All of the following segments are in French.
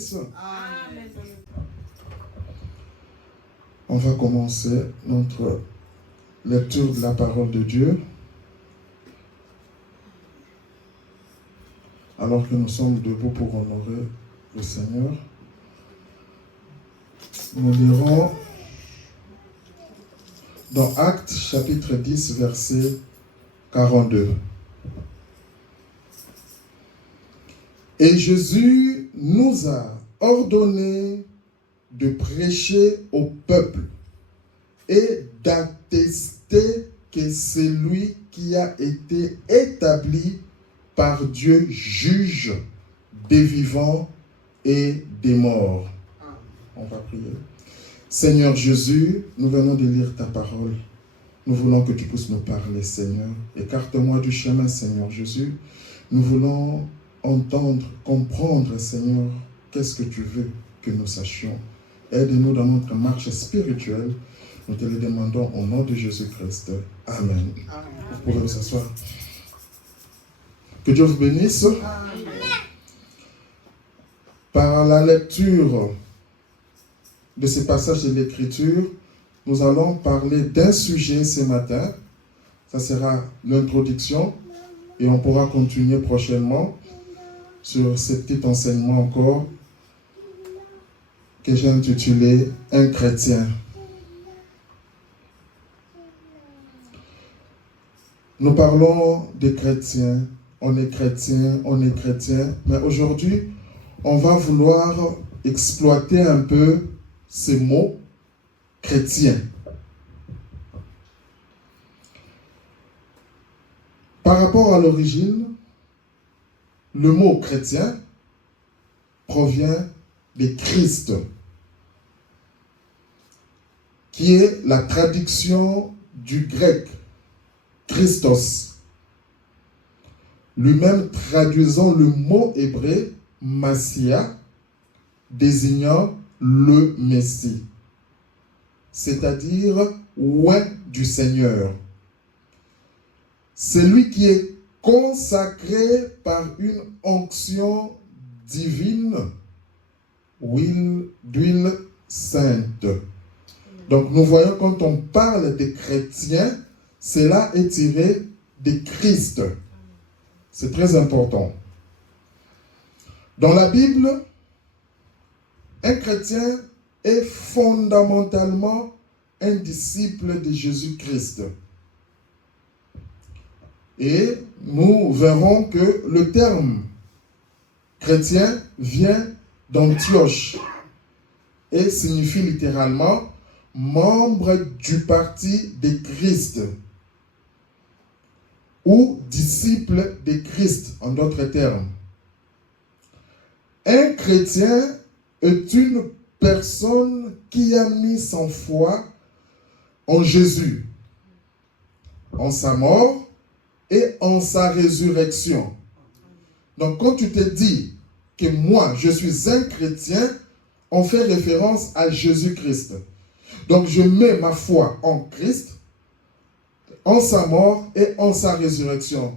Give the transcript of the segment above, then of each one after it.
bénisse. Amen. On va commencer notre lecture de la parole de Dieu. Alors que nous sommes debout pour honorer le Seigneur, nous lirons dans Actes chapitre 10, verset 42. Et Jésus nous a ordonné de prêcher au peuple et d'attester que c'est lui qui a été établi par Dieu juge des vivants et des morts. On va prier. Seigneur Jésus, nous venons de lire ta parole. Nous voulons que tu puisses nous parler, Seigneur. Écarte-moi du chemin, Seigneur Jésus. Nous voulons entendre, comprendre, Seigneur, qu'est-ce que tu veux que nous sachions. Aide-nous dans notre marche spirituelle. Nous te le demandons au nom de Jésus-Christ. Amen. Vous pouvez vous asseoir. Que Dieu vous bénisse. Amen. Par la lecture de ces passages de l'Écriture, nous allons parler d'un sujet ce matin. Ça sera l'introduction et on pourra continuer prochainement sur ce petit enseignement encore que j'ai intitulé « Un chrétien ». Nous parlons des chrétiens, on est chrétien, mais aujourd'hui, on va vouloir exploiter un peu ces mots chrétien. Par rapport à l'origine, le mot chrétien provient de Christ, qui est la traduction du grec Christos, lui-même traduisant le mot hébreu Massia, désignant le Messie, c'est-à-dire oint du Seigneur. Celui qui est consacré par une onction divine, d'huile sainte. Donc nous voyons quand on parle des chrétiens, cela est tiré de Christ. C'est très important. Dans la Bible, un chrétien est fondamentalement un disciple de Jésus-Christ. Et nous verrons que le terme chrétien vient d'Antioche et signifie littéralement membre du parti de Christ ou disciple de Christ en d'autres termes. Un chrétien est une personne qui a mis son foi en Jésus, en sa mort et en sa résurrection. Donc quand tu te dis que moi je suis un chrétien, on fait référence à Jésus-Christ. Donc je mets ma foi en Christ, en sa mort et en sa résurrection.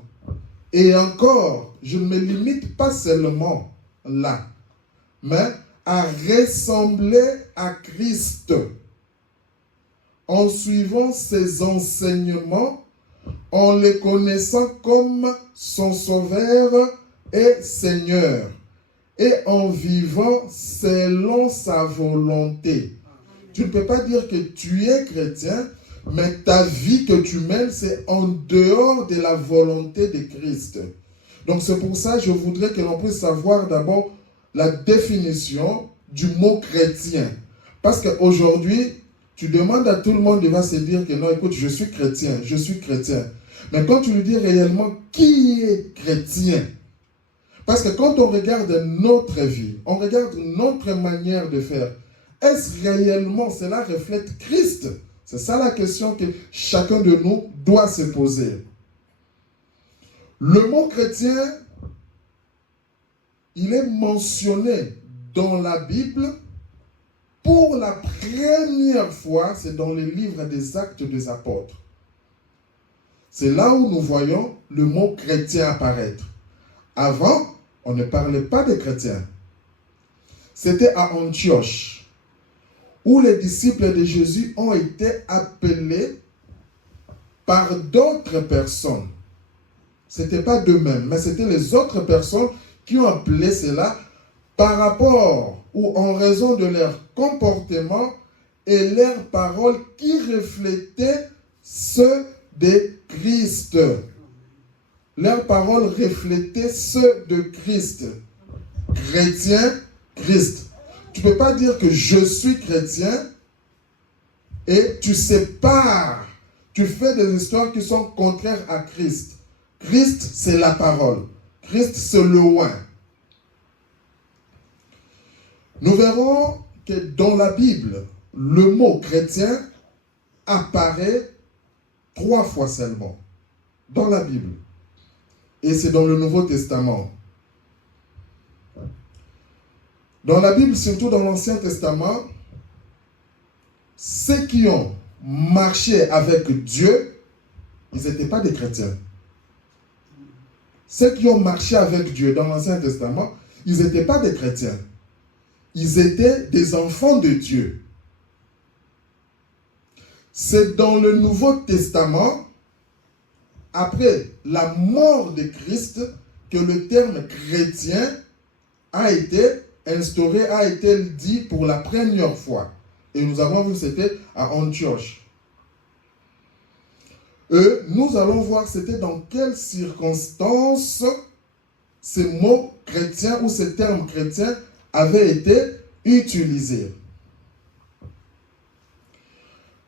Et encore, je ne me limite pas seulement là, mais à ressembler à Christ en suivant ses enseignements, en le connaissant comme son Sauveur et Seigneur, et en vivant selon sa volonté. Tu ne peux pas dire que tu es chrétien, mais ta vie que tu mènes, c'est en dehors de la volonté de Christ. Donc c'est pour ça que je voudrais que l'on puisse savoir d'abord la définition du mot chrétien. Parce qu'aujourd'hui, tu demandes à tout le monde, il va se dire que non, écoute, je suis chrétien. Mais quand tu lui dis réellement qui est chrétien, parce que quand on regarde notre vie, on regarde notre manière de faire, est-ce réellement cela reflète Christ? C'est ça la question que chacun de nous doit se poser. Le mot chrétien, il est mentionné dans la Bible pour la première fois, c'est dans le livre des Actes des Apôtres. C'est là où nous voyons le mot chrétien apparaître. Avant, on ne parlait pas de chrétiens. c'était à Antioche, où les disciples de Jésus ont été appelés par d'autres personnes. Ce n'était pas d'eux-mêmes, mais c'était les autres personnes qui ont appelé cela par rapport ou en raison de leur comportement et leurs paroles qui reflétaient ceux de Christ. Leurs paroles reflétaient ceux de Christ. Chrétien, Christ. Tu ne peux pas dire que je suis chrétien et tu sépares, tu fais des histoires qui sont contraires à Christ. Christ, c'est la parole. Christ, c'est le oin. Nous verrons que dans la Bible, le mot chrétien apparaît 3 fois seulement dans la Bible. Et c'est dans le Nouveau Testament. Dans la Bible, surtout dans l'Ancien Testament, ceux qui ont marché avec Dieu, ils n'étaient pas des chrétiens. Ceux qui ont marché avec Dieu dans l'Ancien Testament, ils n'étaient pas des chrétiens. Ils étaient des enfants de Dieu. C'est dans le Nouveau Testament, après la mort de Christ, que le terme chrétien a été instauré, a été dit pour la première fois. Et nous avons vu que c'était à Antioche. Nous allons voir c'était dans quelles circonstances ces mots chrétiens ou ces termes chrétiens avaient été utilisés.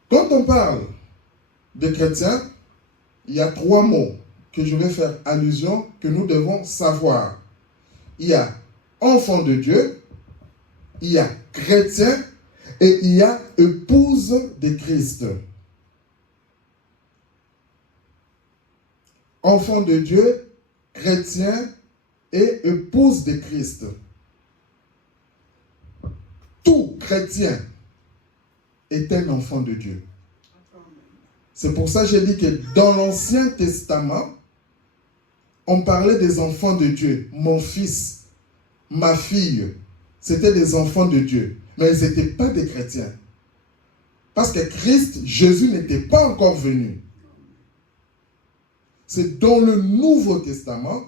Quand on parle de chrétiens, il y a 3 mots que je vais faire allusion, que nous devons savoir. Il y a enfant de Dieu, il y a chrétien et il y a épouse de Christ. Enfant de Dieu, chrétien et épouse de Christ. Tout chrétien est un enfant de Dieu. C'est pour ça que j'ai dit que dans l'Ancien Testament, on parlait des enfants de Dieu. Mon fils, ma fille, c'était des enfants de Dieu. Mais ils n'étaient pas des chrétiens. Parce que Christ, Jésus n'était pas encore venu. C'est dans le Nouveau Testament,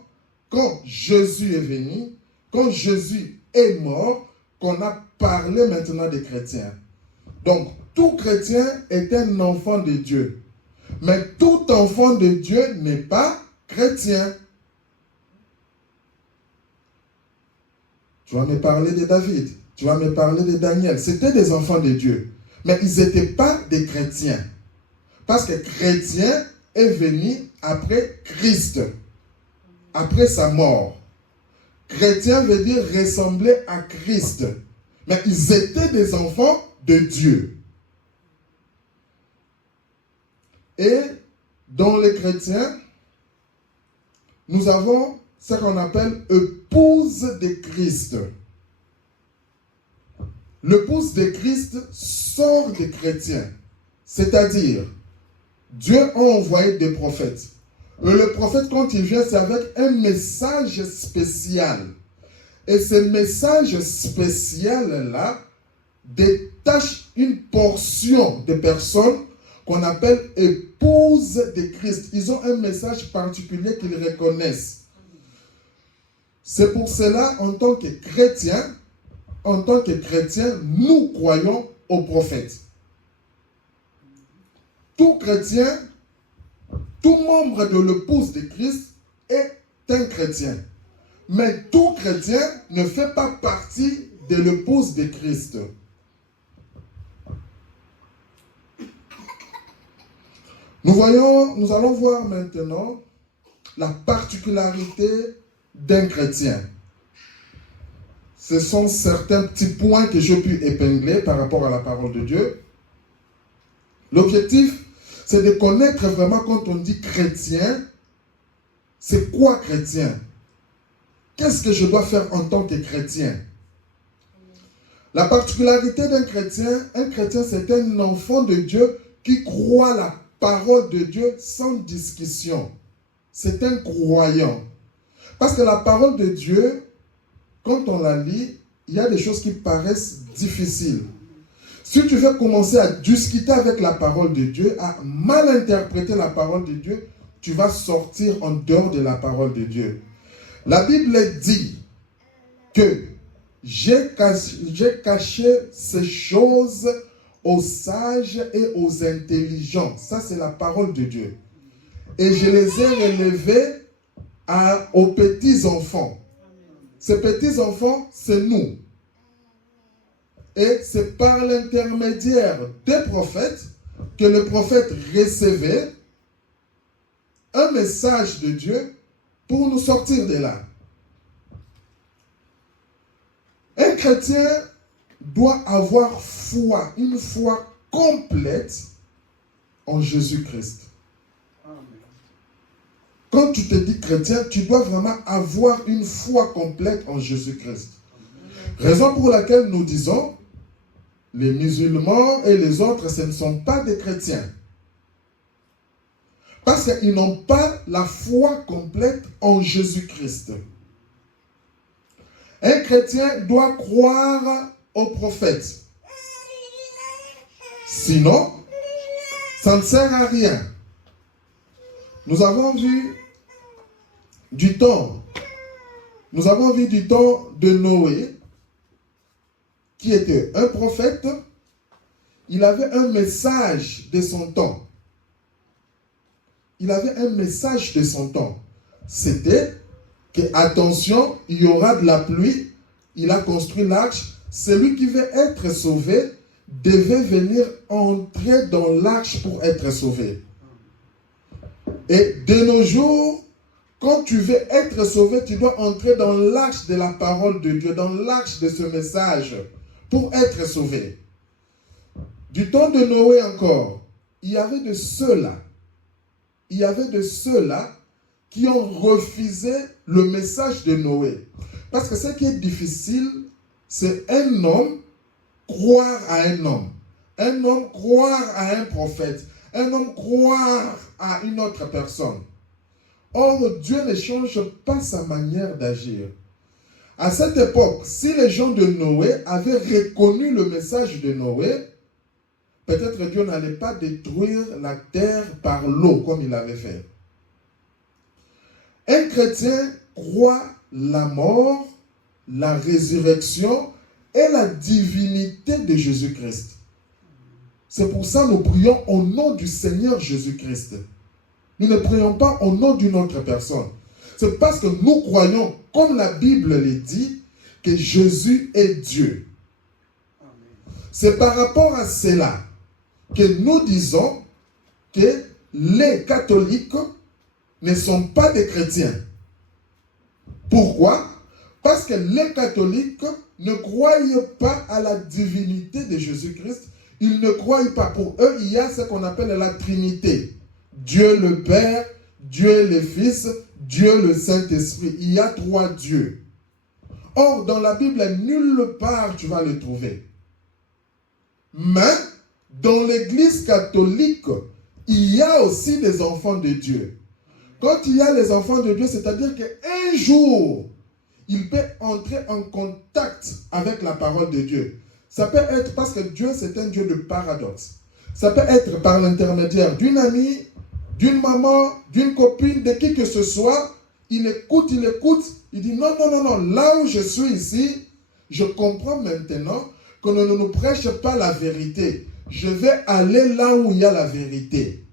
quand Jésus est venu, quand Jésus est mort, qu'on a parlé maintenant des chrétiens. Donc, tout chrétien est un enfant de Dieu. Mais tout enfant de Dieu n'est pas chrétien. Tu vas me parler de David, tu vas me parler de Daniel. C'était des enfants de Dieu. Mais ils n'étaient pas des chrétiens. Parce que chrétien est venu après Christ, après sa mort. Chrétien veut dire ressembler à Christ. Mais ils étaient des enfants de Dieu. Et dans les chrétiens, nous avons ce qu'on appelle épouse de Christ. L'épouse de Christ sort des chrétiens. C'est-à-dire, Dieu a envoyé des prophètes. Et le prophète, quand il vient, c'est avec un message spécial. Et ce message spécial-là détache une portion de personnes qu'on appelle épouses de Christ. Ils ont un message particulier qu'ils reconnaissent. C'est pour cela, en tant que chrétiens, nous croyons aux prophètes. Tout chrétien, tout membre de l'épouse de Christ est un chrétien. Mais tout chrétien ne fait pas partie de l'épouse de Christ. Nous allons voir maintenant la particularité d'un chrétien. Ce sont certains petits points que j'ai pu épingler par rapport à la parole de Dieu. L'objectif, c'est de connaître vraiment quand on dit chrétien, c'est quoi chrétien? Qu'est-ce que je dois faire en tant que chrétien? La particularité d'un chrétien, un chrétien c'est un enfant de Dieu qui croit la parole de Dieu sans discussion. C'est un croyant. Parce que la parole de Dieu, quand on la lit, il y a des choses qui paraissent difficiles. Si tu veux commencer à discuter avec la parole de Dieu, à mal interpréter la parole de Dieu, tu vas sortir en dehors de la parole de Dieu. La Bible dit que j'ai caché ces choses aux sages et aux intelligents. Ça, c'est la parole de Dieu. Et je les ai relevés aux petits-enfants. Ces petits-enfants, c'est nous. Et c'est par l'intermédiaire des prophètes que le prophète recevait un message de Dieu pour nous sortir de là. Un chrétien doit avoir foi, une foi complète en Jésus-Christ. Quand tu te dis chrétien, tu dois vraiment avoir une foi complète en Jésus-Christ. Raison pour laquelle nous disons, les musulmans et les autres, ce ne sont pas des chrétiens. Parce qu'ils n'ont pas la foi complète en Jésus-Christ. Un chrétien doit croire aux prophètes. Sinon, ça ne sert à rien. Nous avons vu du temps de Noé, qui était un prophète. Il avait un message de son temps. Il avait un message de son temps. C'était que, attention, il y aura de la pluie. Il a construit l'arche. Celui qui veut être sauvé devait venir entrer dans l'arche pour être sauvé. Et de nos jours, quand tu veux être sauvé, tu dois entrer dans l'arche de la parole de Dieu, dans l'arche de ce message, pour être sauvé. Du temps de Noé encore, il y avait de ceux-là. Il y avait de ceux-là qui ont refusé le message de Noé. Parce que ce qui est difficile, c'est un homme croire à un homme. Un homme croire à un prophète. Un homme croire à une autre personne. Or, Dieu ne change pas sa manière d'agir. À cette époque, si les gens de Noé avaient reconnu le message de Noé, peut-être Dieu n'allait pas détruire la terre par l'eau comme il avait fait. Un chrétien croit la mort, la résurrection et la divinité de Jésus-Christ. C'est pour ça que nous prions au nom du Seigneur Jésus-Christ. Nous ne prions pas au nom d'une autre personne. C'est parce que nous croyons, comme la Bible le dit, que Jésus est Dieu. C'est par rapport à cela que nous disons que les catholiques ne sont pas des chrétiens. Pourquoi? Parce que les catholiques ne croient pas à la divinité de Jésus-Christ. Ils ne croient pas. Pour eux, il y a ce qu'on appelle la Trinité. Dieu le Père, Dieu le Fils, Dieu le Saint-Esprit. Il y a trois dieux. Or, dans la Bible, nulle part tu vas le trouver. Mais, dans l'Église catholique, il y a aussi des enfants de Dieu. Quand il y a les enfants de Dieu, c'est-à-dire qu'un jour, il peut entrer en contact avec la parole de Dieu. Ça peut être parce que Dieu, c'est un Dieu de paradoxe. Ça peut être par l'intermédiaire d'une amie, d'une maman, d'une copine, de qui que ce soit. Il écoute, il dit non, là où je suis ici, je comprends maintenant qu'on ne nous prêche pas la vérité. Je vais aller là où il y a la vérité.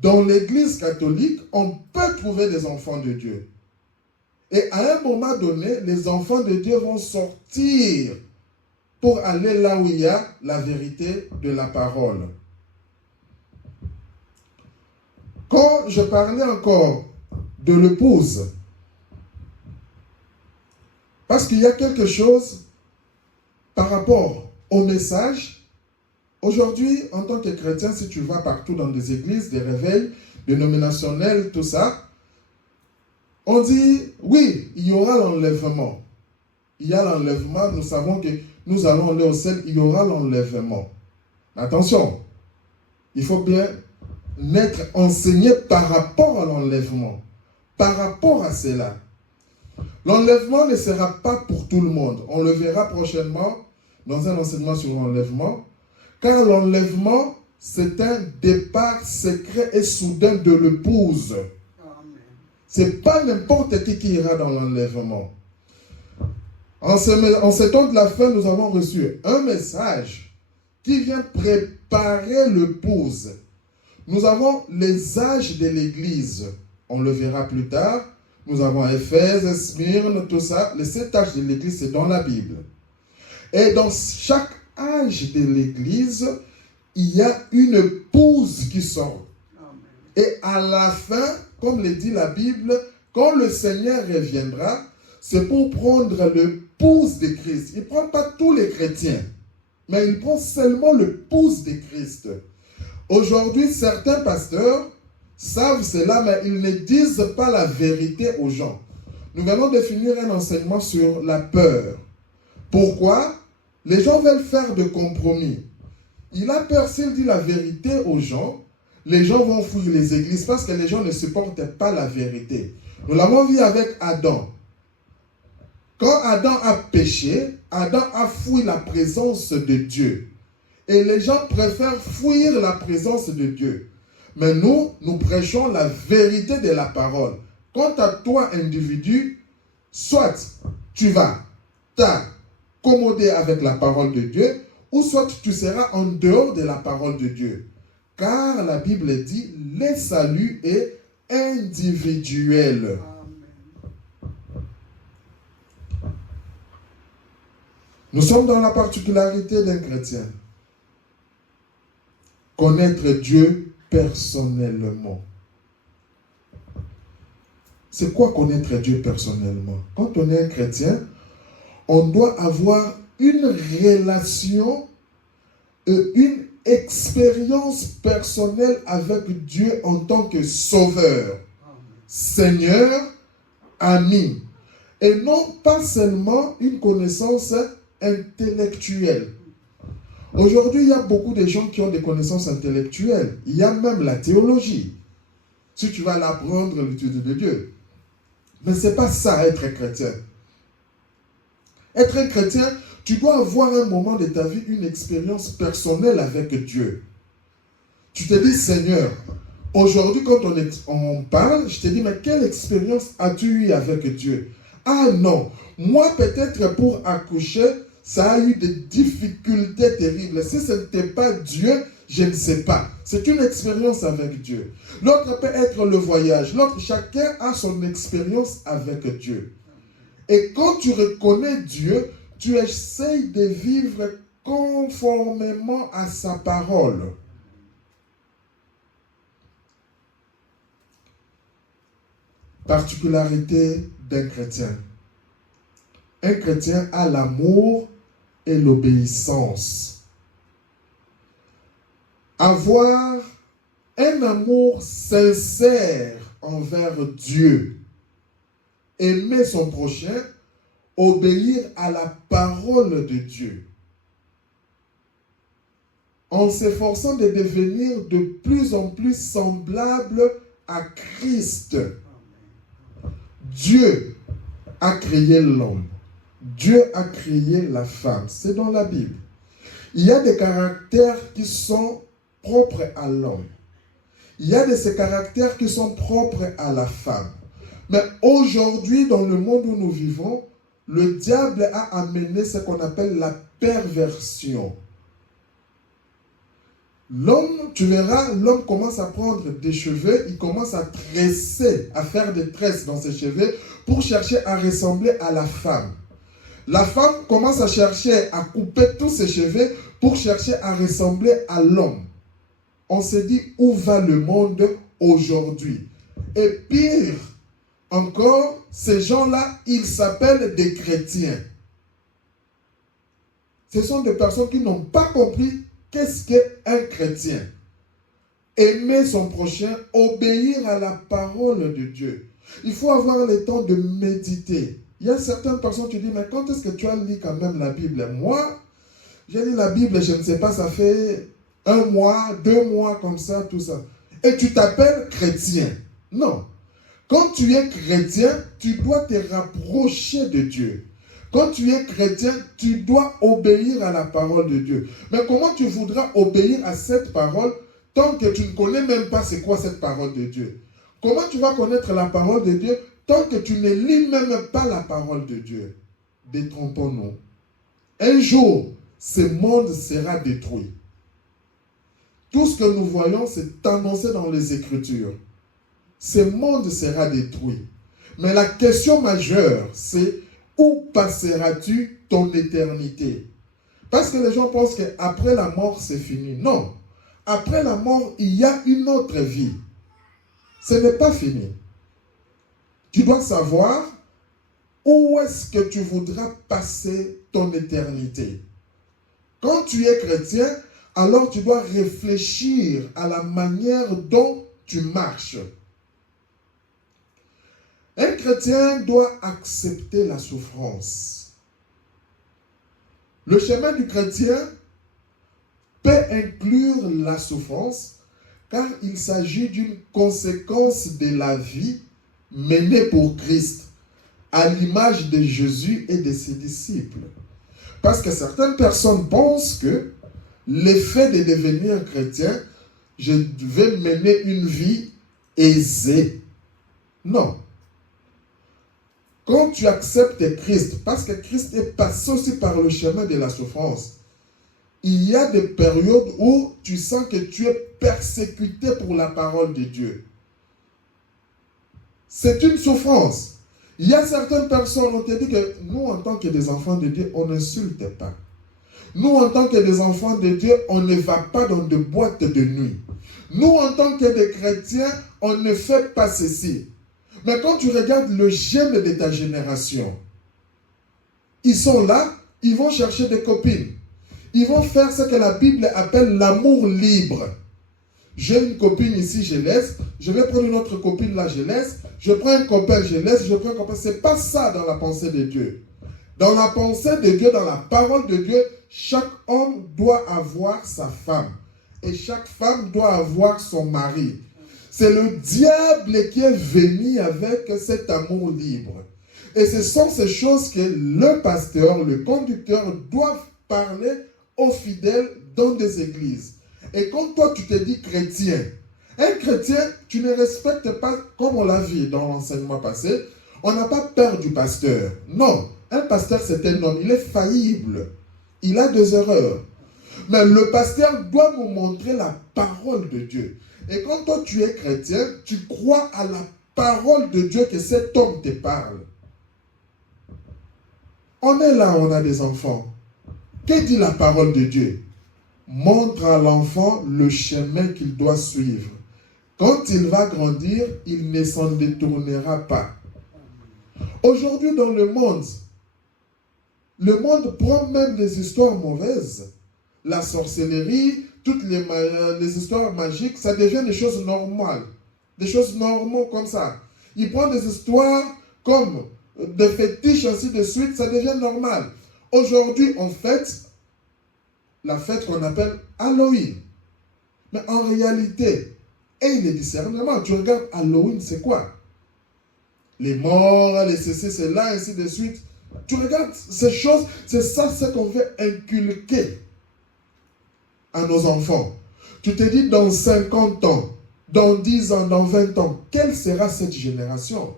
Dans l'Église catholique, on peut trouver des enfants de Dieu. Et à un moment donné, les enfants de Dieu vont sortir pour aller là où il y a la vérité de la parole. Quand je parlais encore de l'épouse, parce qu'il y a quelque chose par rapport au message. Aujourd'hui, en tant que chrétien, si tu vas partout dans des églises, des réveils, dénominationnels, tout ça, on dit, oui, il y aura l'enlèvement. Il y a l'enlèvement, nous savons que nous allons aller au ciel, il y aura l'enlèvement. Attention, il faut bien être enseigné par rapport à l'enlèvement, par rapport à cela. L'enlèvement ne sera pas pour tout le monde. On le verra prochainement dans un enseignement sur l'enlèvement. Car l'enlèvement, c'est un départ secret et soudain de l'épouse. Ce n'est pas n'importe qui ira dans l'enlèvement. En ce temps de la fin, nous avons reçu un message qui vient préparer l'épouse. Nous avons les âges de l'Église. On le verra plus tard. Nous avons Éphèse, Smyrne, tout ça. Les 7 âges de l'Église, c'est dans la Bible. Et dans chaque âge de l'Église, il y a une épouse qui sort. Et à la fin, comme le dit la Bible, quand le Seigneur reviendra, c'est pour prendre l'épouse de Christ. Il ne prend pas tous les chrétiens, mais il prend seulement l'épouse de Christ. Aujourd'hui, certains pasteurs savent cela, mais ils ne disent pas la vérité aux gens. Nous venons de finir un enseignement sur la peur. Pourquoi? Les gens veulent faire des compromis. Il a peur, s'il dit la vérité aux gens, les gens vont fuir les églises parce que les gens ne supportent pas la vérité. Nous l'avons vu avec Adam. Quand Adam a péché, Adam a fui la présence de Dieu. Et les gens préfèrent fuir la présence de Dieu. Mais nous prêchons la vérité de la parole. Quant à toi, individu, soit tu vas t'accommoder avec la parole de Dieu, ou soit tu seras en dehors de la parole de Dieu. Car la Bible dit, le salut est individuel. Nous sommes dans la particularité d'un chrétien. Connaître Dieu personnellement. C'est quoi connaître Dieu personnellement? Quand on est un chrétien, on doit avoir une relation et une expérience personnelle avec Dieu en tant que sauveur, Seigneur, ami. Et non pas seulement une connaissance intellectuelle. Aujourd'hui, il y a beaucoup de gens qui ont des connaissances intellectuelles. Il y a même la théologie. Si tu vas l'apprendre, l'étude de Dieu. Mais ce n'est pas ça, être chrétien. Être un chrétien, tu dois avoir un moment de ta vie, une expérience personnelle avec Dieu. Tu te dis, Seigneur, aujourd'hui quand on parle, je te dis, mais quelle expérience as-tu eu avec Dieu? Ah non, moi peut-être pour accoucher, ça a eu des difficultés terribles. Si ce n'était pas Dieu, je ne sais pas. C'est une expérience avec Dieu. L'autre peut être le voyage. L'autre, chacun a son expérience avec Dieu. Et quand tu reconnais Dieu, tu essayes de vivre conformément à sa parole. Particularité d'un chrétien. Un chrétien a l'amour et l'obéissance. Avoir un amour sincère envers Dieu. Aimer son prochain, obéir à la parole de Dieu. En s'efforçant de devenir de plus en plus semblable à Christ. Dieu a créé l'homme. Dieu a créé la femme. C'est dans la Bible. Il y a des caractères qui sont propres à l'homme. Il y a de ces caractères qui sont propres à la femme. Mais aujourd'hui, dans le monde où nous vivons, le diable a amené ce qu'on appelle la perversion. L'homme, tu verras, l'homme commence à prendre des cheveux, il commence à tresser, à faire des tresses dans ses cheveux pour chercher à ressembler à la femme. La femme commence à chercher à couper tous ses cheveux pour chercher à ressembler à l'homme. On se dit, où va le monde aujourd'hui? Et pire encore, ces gens-là, ils s'appellent des chrétiens. Ce sont des personnes qui n'ont pas compris qu'est-ce qu'un chrétien. Aimer son prochain, obéir à la parole de Dieu. Il faut avoir le temps de méditer. Il y a certaines personnes qui disent, mais quand est-ce que tu as lu quand même la Bible? Moi, j'ai lu la Bible, je ne sais pas, ça fait 1 mois, 2 mois comme ça, tout ça. Et tu t'appelles chrétien. Non. Quand tu es chrétien, tu dois te rapprocher de Dieu. Quand tu es chrétien, tu dois obéir à la parole de Dieu. Mais comment tu voudras obéir à cette parole tant que tu ne connais même pas c'est quoi cette parole de Dieu? Comment tu vas connaître la parole de Dieu tant que tu ne lis même pas la parole de Dieu? Détrompons-nous. Un jour, ce monde sera détruit. Tout ce que nous voyons, c'est annoncé dans les Écritures. Ce monde sera détruit. Mais la question majeure, c'est où passeras-tu ton éternité? Parce que les gens pensent qu'après la mort, c'est fini. Non. Après la mort, il y a une autre vie. Ce n'est pas fini. Tu dois savoir où est-ce que tu voudras passer ton éternité. Quand tu es chrétien, alors tu dois réfléchir à la manière dont tu marches. Un chrétien doit accepter la souffrance. Le chemin du chrétien peut inclure la souffrance, car il s'agit d'une conséquence de la vie menée pour Christ, à l'image de Jésus et de ses disciples. Parce que certaines personnes pensent que l'effet de devenir chrétien, je vais mener une vie aisée. Non. Quand tu acceptes Christ, parce que Christ est passé aussi par le chemin de la souffrance, il y a des périodes où tu sens que tu es persécuté pour la parole de Dieu. C'est une souffrance. Il y a certaines personnes, on te dit que nous, en tant que des enfants de Dieu, on n'insulte pas. Nous, en tant que des enfants de Dieu, on ne va pas dans des boîtes de nuit. Nous, en tant que des chrétiens, on ne fait pas ceci. Mais quand tu regardes le gène de ta génération, ils sont là, ils vont chercher des copines. Ils vont faire ce que la Bible appelle l'amour libre. J'ai une copine ici, je laisse. Je vais prendre une autre copine là, je laisse. Je prends un copain, je laisse. Je prends un copain. Ce n'est pas ça dans la pensée de Dieu. Dans la pensée de Dieu, dans la parole de Dieu, chaque homme doit avoir sa femme. Et chaque femme doit avoir son mari. C'est le diable qui est venu avec cet amour libre. Et ce sont ces choses que le pasteur, le conducteur doivent parler aux fidèles dans des églises. Et quand toi tu te dis chrétien, un chrétien, tu ne respectes pas, comme on l'a vu dans l'enseignement passé, on n'a pas peur du pasteur. Non, un pasteur c'est un homme, il est faillible. Il a des erreurs. Mais le pasteur doit nous montrer la parole de Dieu. Et quand toi tu es chrétien, tu crois à la parole de Dieu que cet homme te parle. On est là, on a des enfants. Que dit la parole de Dieu? Montre à l'enfant le chemin qu'il doit suivre. Quand il va grandir, il ne s'en détournera pas. Aujourd'hui dans le monde prend même des histoires mauvaises. La sorcellerie, toutes les histoires magiques, ça devient des choses normales. Des choses normales comme ça. Il prend des histoires comme des fétiches, ainsi de suite, ça devient normal. Aujourd'hui, on fête la fête qu'on appelle Halloween. Mais en réalité, et le discernement, tu regardes Halloween, c'est quoi? Les morts, les ceci, c'est là, ainsi de suite. Tu regardes ces choses, c'est ça ce qu'on veut inculquer à nos enfants. Tu te dis dans 50 ans, dans 10 ans, dans 20 ans, quelle sera cette génération?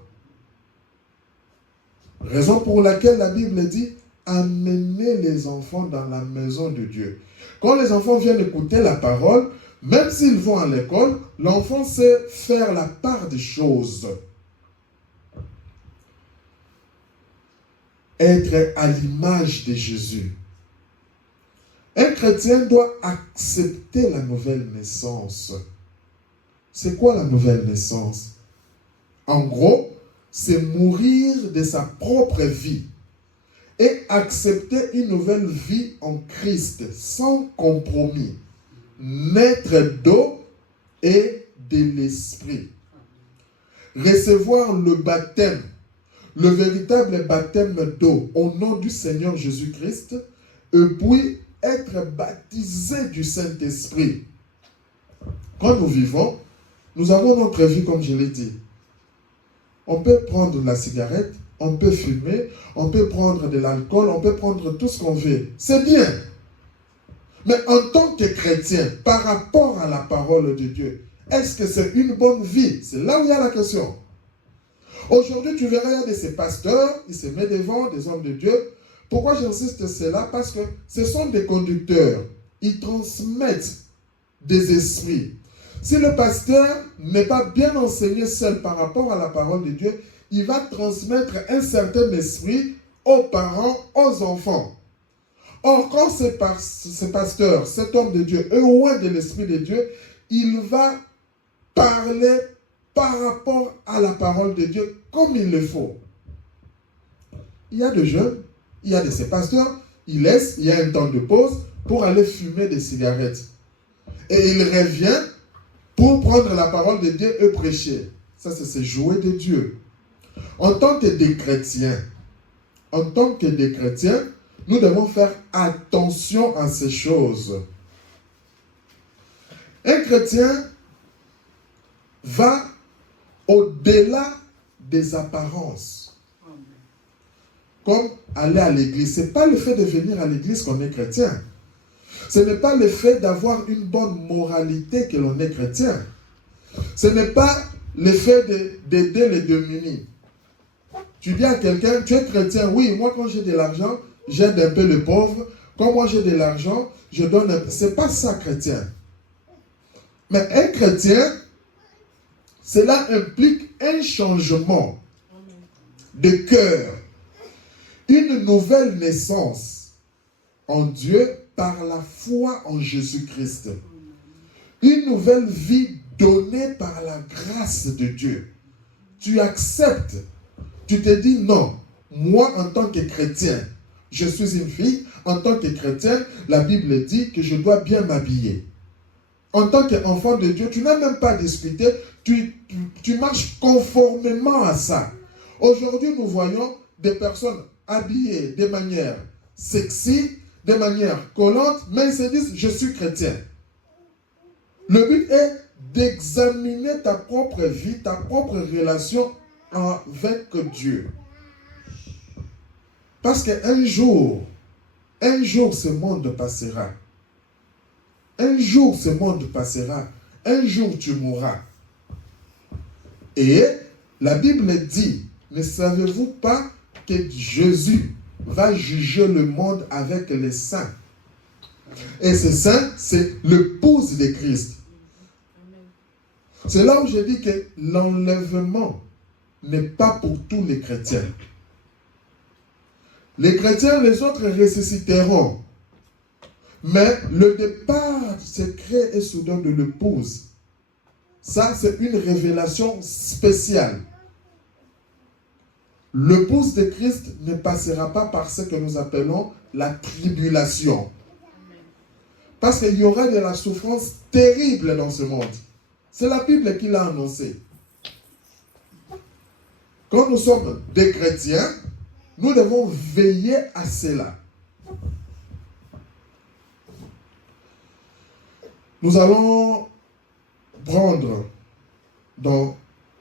Raison pour laquelle la Bible dit amener les enfants dans la maison de Dieu. Quand les enfants viennent écouter la parole, même s'ils vont à l'école, l'enfant sait faire la part des choses. Être à l'image de Jésus. Un chrétien doit accepter la nouvelle naissance. C'est quoi la nouvelle naissance? En gros, c'est mourir de sa propre vie et accepter une nouvelle vie en Christ, sans compromis. Naître d'eau et de l'esprit. Recevoir le baptême, le véritable baptême d'eau au nom du Seigneur Jésus-Christ, et puis être baptisé du Saint-Esprit. Quand nous vivons, nous avons notre vie comme je l'ai dit. On peut prendre la cigarette, on peut fumer, on peut prendre de l'alcool, on peut prendre tout ce qu'on veut. C'est bien. Mais en tant que chrétien, par rapport à la parole de Dieu, est-ce que c'est une bonne vie? C'est là où il y a la question. Aujourd'hui, tu verras, il y a de ces pasteurs, ils se mettent devant des hommes de Dieu. Pourquoi j'insiste sur cela? Parce que ce sont des conducteurs. Ils transmettent des esprits. Si le pasteur n'est pas bien enseigné seul par rapport à la parole de Dieu, il va transmettre un certain esprit aux parents, aux enfants. Or, quand ce pasteur, cet homme de Dieu, est loin de l'esprit de Dieu, il va parler par rapport à la parole de Dieu comme il le faut. Il y a des jeunes, il y a de ces pasteurs, il y a un temps de pause pour aller fumer des cigarettes. Et il revient pour prendre la parole de Dieu et prêcher. Ça, c'est se jouer de Dieu. En tant que des chrétiens, nous devons faire attention à ces choses. Un chrétien va au-delà des apparences. Comme aller à l'église. Ce n'est pas le fait de venir à l'église qu'on est chrétien. Ce n'est pas le fait d'avoir une bonne moralité que l'on est chrétien. Ce n'est pas le fait d'aider les démunis. Tu dis à quelqu'un, tu es chrétien, oui, moi quand j'ai de l'argent, j'aide un peu les pauvres. Quand moi j'ai de l'argent, je donne un peu. Ce n'est pas ça, chrétien. Mais un chrétien, cela implique un changement de cœur, une nouvelle naissance en Dieu par la foi en Jésus-Christ. Une nouvelle vie donnée par la grâce de Dieu. Tu acceptes, tu te dis non, moi en tant que chrétien, je suis une fille, en tant que chrétien, la Bible dit que je dois bien m'habiller. En tant qu'enfant de Dieu, tu n'as même pas discuté, tu marches conformément à ça. Aujourd'hui, nous voyons des personnes habillées de manière sexy, de manière collante, mais ils se disent, je suis chrétien. Le but est d'examiner ta propre vie, ta propre relation avec Dieu. Parce qu'un jour, ce monde passera. Un jour, ce monde passera. Un jour, tu mourras. Et la Bible dit, ne savez-vous pas que Jésus va juger le monde avec les saints? Et ces saints, c'est l'épouse de Christ. C'est là où je dis que l'enlèvement n'est pas pour tous les chrétiens. Les chrétiens, les autres ressusciteront. Mais le départ secret et soudain de l'épouse, ça c'est une révélation spéciale. L'épouse de Christ ne passera pas par ce que nous appelons la tribulation. Parce qu'il y aura de la souffrance terrible dans ce monde. C'est la Bible qui l'a annoncé. Quand nous sommes des chrétiens, nous devons veiller à cela. Nous allons prendre dans